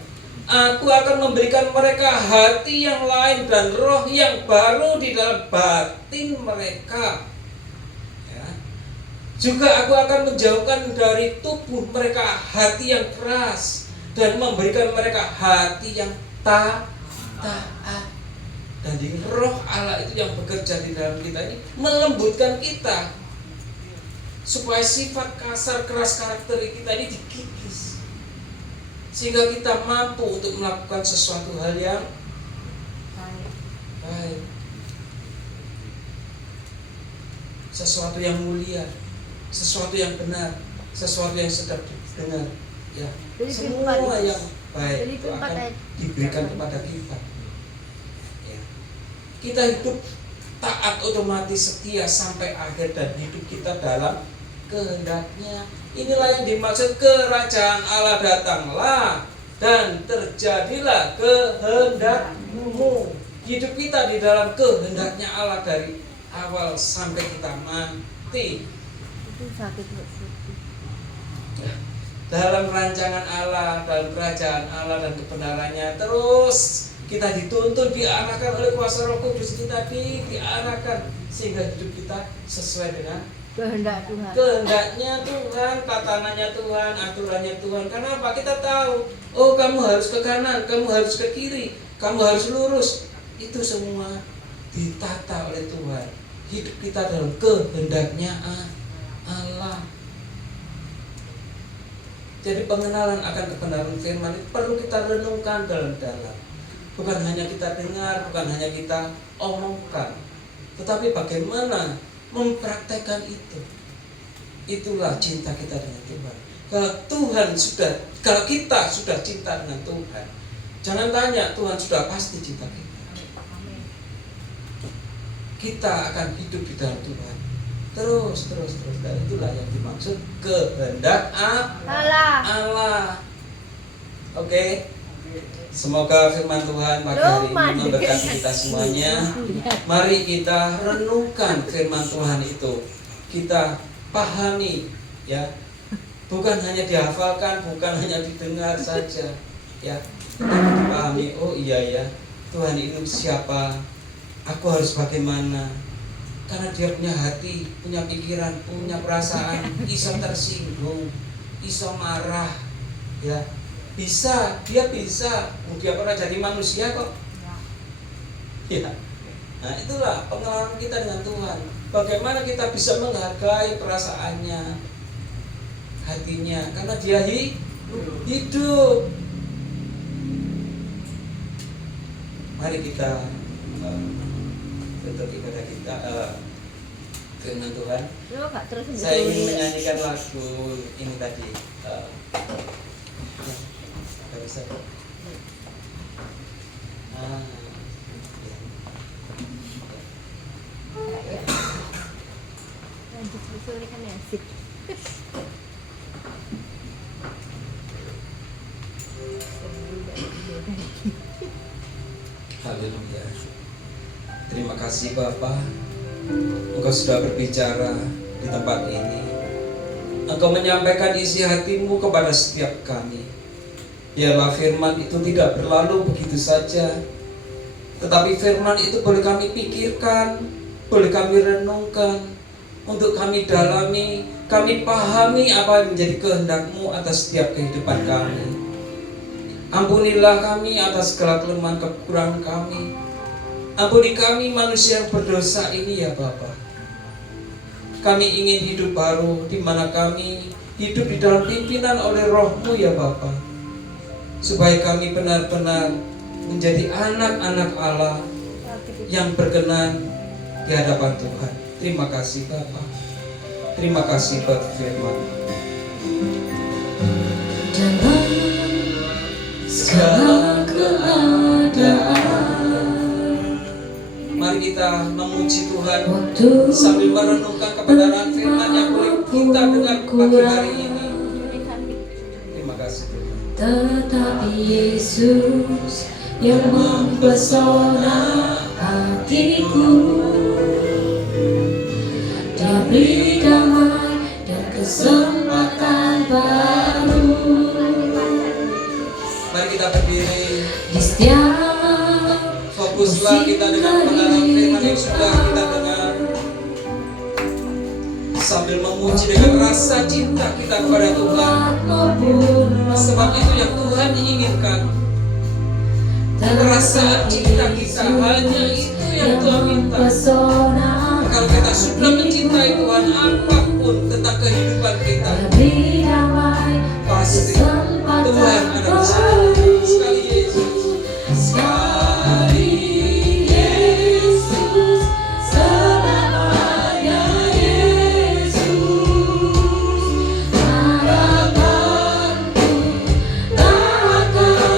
Aku akan memberikan mereka hati yang lain dan roh yang baru di dalam batin mereka. Juga aku akan menjauhkan dari tubuh mereka hati yang keras dan memberikan mereka hati yang taat. Dan Roh Allah itu yang bekerja di dalam kita ini melembutkan kita supaya sifat kasar keras karakter kita ini dikikis, sehingga kita mampu untuk melakukan sesuatu hal yang baik, sesuatu yang mulia, sesuatu yang benar, sesuatu yang sedap didengar, ya. Semua yang baik Jadi itu tempat akan ayat diberikan 3. kepada kita. Ya. Kita hidup taat, otomatis setia sampai akhir, dan hidup kita dalam kehendaknya. Inilah yang dimaksud kerajaan Allah datanglah dan terjadilah kehendakmu. Hidup kita di dalam kehendaknya Allah dari awal sampai kita mati. Itu sakit Mbak. Dalam rancangan Allah, dalam kerajaan Allah dan kebenarannya, terus kita dituntun, diarahkan oleh kuasa Roh Kudus. Kita diarahkan sehingga hidup kita sesuai dengan Kehendak Tuhan. kehendaknya Tuhan, tatanannya Tuhan, aturannya Tuhan. Karena apa? Kita tahu, oh kamu harus ke kanan, kamu harus ke kiri, kamu harus lurus. Itu semua ditata oleh Tuhan. Hidup kita dalam kehendaknya Allah. Jadi pengenalan akan kebenaran firman itu perlu kita renungkan dalam-dalam. Bukan hanya kita dengar, bukan hanya kita omongkan, tetapi bagaimana mempraktekkan itu. Itulah cinta kita dengan Tuhan. Kalau kita sudah cinta dengan Tuhan, jangan tanya, Tuhan sudah pasti cinta kita. Kita akan hidup di dalam Tuhan. Terus. Dan itulah yang dimaksud kehendak Allah. Oke. Semoga firman Tuhan pagi hari ini memberkati kita semuanya. Mari kita renungkan firman Tuhan itu. Kita pahami, ya. Bukan hanya dihafalkan, bukan hanya didengar saja, ya. Tetapi dipahami, oh iya ya, Tuhan ini siapa? Aku harus bagaimana? Karena dia punya hati, punya pikiran, punya perasaan, iso tersinggung, iso marah, ya. Dia bisa. Dia pernah jadi manusia kok. Ya. Nah, itulah pengalaman kita dengan Tuhan. Bagaimana kita bisa menghargai perasaannya, hatinya, karena dia hidup. Mari kita tutup ibadah kita firman Tuhan. Saya ingin menyanyikan lagu ini tadi. Nggak bisa. Lanjut sore kan ya asik. Haleluya. Terima kasih Bapa, Engkau sudah berbicara di tempat ini. Engkau menyampaikan isi hatimu kepada setiap kami. Biarlah firman itu tidak berlalu begitu saja, tetapi firman itu boleh kami pikirkan, boleh kami renungkan, untuk kami dalami, kami pahami apa yang menjadi kehendak-Mu atas setiap kehidupan kami. Ampunilah kami atas segala kelemahan kekurangan kami. Ampuni kami manusia yang berdosa ini ya Bapa. Kami ingin hidup baru, di mana kami hidup di dalam pimpinan oleh Roh-Mu ya Bapa, supaya kami benar-benar menjadi anak-anak Allah yang berkenan di hadapan Tuhan. Terima kasih Bapa. Terima kasih buat firman. Dalam segala keadaan, mari kita memuji Tuhan waktu sambil merenungkan kebenaran firman yang boleh kita dengar pagi hari ini. Terima kasih Tuhan. tetapi Yesus yang mempesona hatiku. Dia beri damai dan kesempatan baru. Mari kita berdiri. Di setiap Fokuslah kita dengan kebenaran firman yang sudah kita dengar, sambil memuji dengan rasa cinta kita kepada Tuhan. Sebab itu yang Tuhan inginkan. Perasaan cinta kita hanya itu yang Tuhan minta. Kalau kita sudah mencintai Tuhan, apapun tentang kehidupan kita, pasti Tuhan ada di sana. Sekali Yesus, sekali Yesus, selamanya Yesus, harapanku tak akan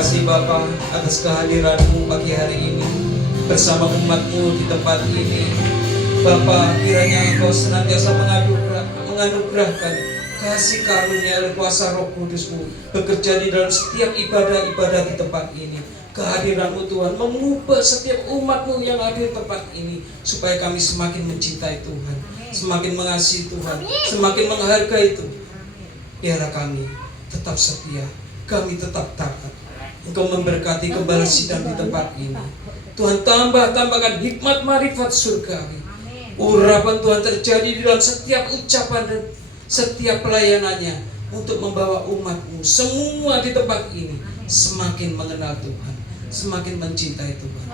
kasih Bapa atas kehadiran-Mu pagi hari ini bersama umat-Mu di tempat ini. Bapa, kiranya Engkau senantiasa menganugerahkan kasih karunia oleh kuasa Roh Kudus-Mu bekerja di dalam setiap ibadah-ibadah di tempat ini. Kehadiran-Mu Tuhan mengubah setiap umat-Mu yang hadir di tempat ini supaya kami semakin mencintai Tuhan, semakin mengasihi Tuhan, semakin menghargai Tuhan. Biarlah kami tetap setia, kami tetap taat. Engkau memberkati gembala sidang di tempat ini. Tuhan, tambahkan hikmat marifat surgawi. Urapan Tuhan terjadi di dalam setiap ucapan dan setiap pelayanannya untuk membawa umat-Mu semua di tempat ini semakin mengenal Tuhan, semakin mencintai Tuhan.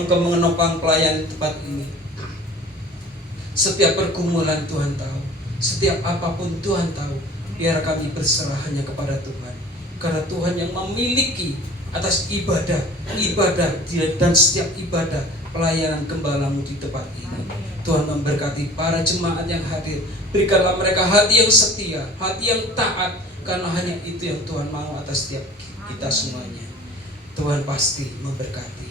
Engkau menopang pelayan di tempat ini. Setiap pergumulan Tuhan tahu, setiap apapun Tuhan tahu. Biar kami berserah hanya kepada Tuhan, karena Tuhan yang memiliki atas ibadah dan setiap ibadah pelayanan gembala-Mu di tempat ini. Tuhan memberkati para jemaat yang hadir. Berikanlah mereka hati yang setia, hati yang taat, karena hanya itu yang Tuhan mau atas setiap kita semuanya. Tuhan pasti memberkati.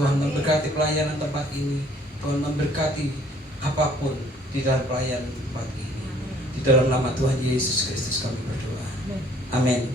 Tuhan memberkati pelayanan tempat ini. Tuhan memberkati apapun di dalam pelayanan tempat ini. Di dalam nama Tuhan Yesus Kristus kami berdoa. Amin.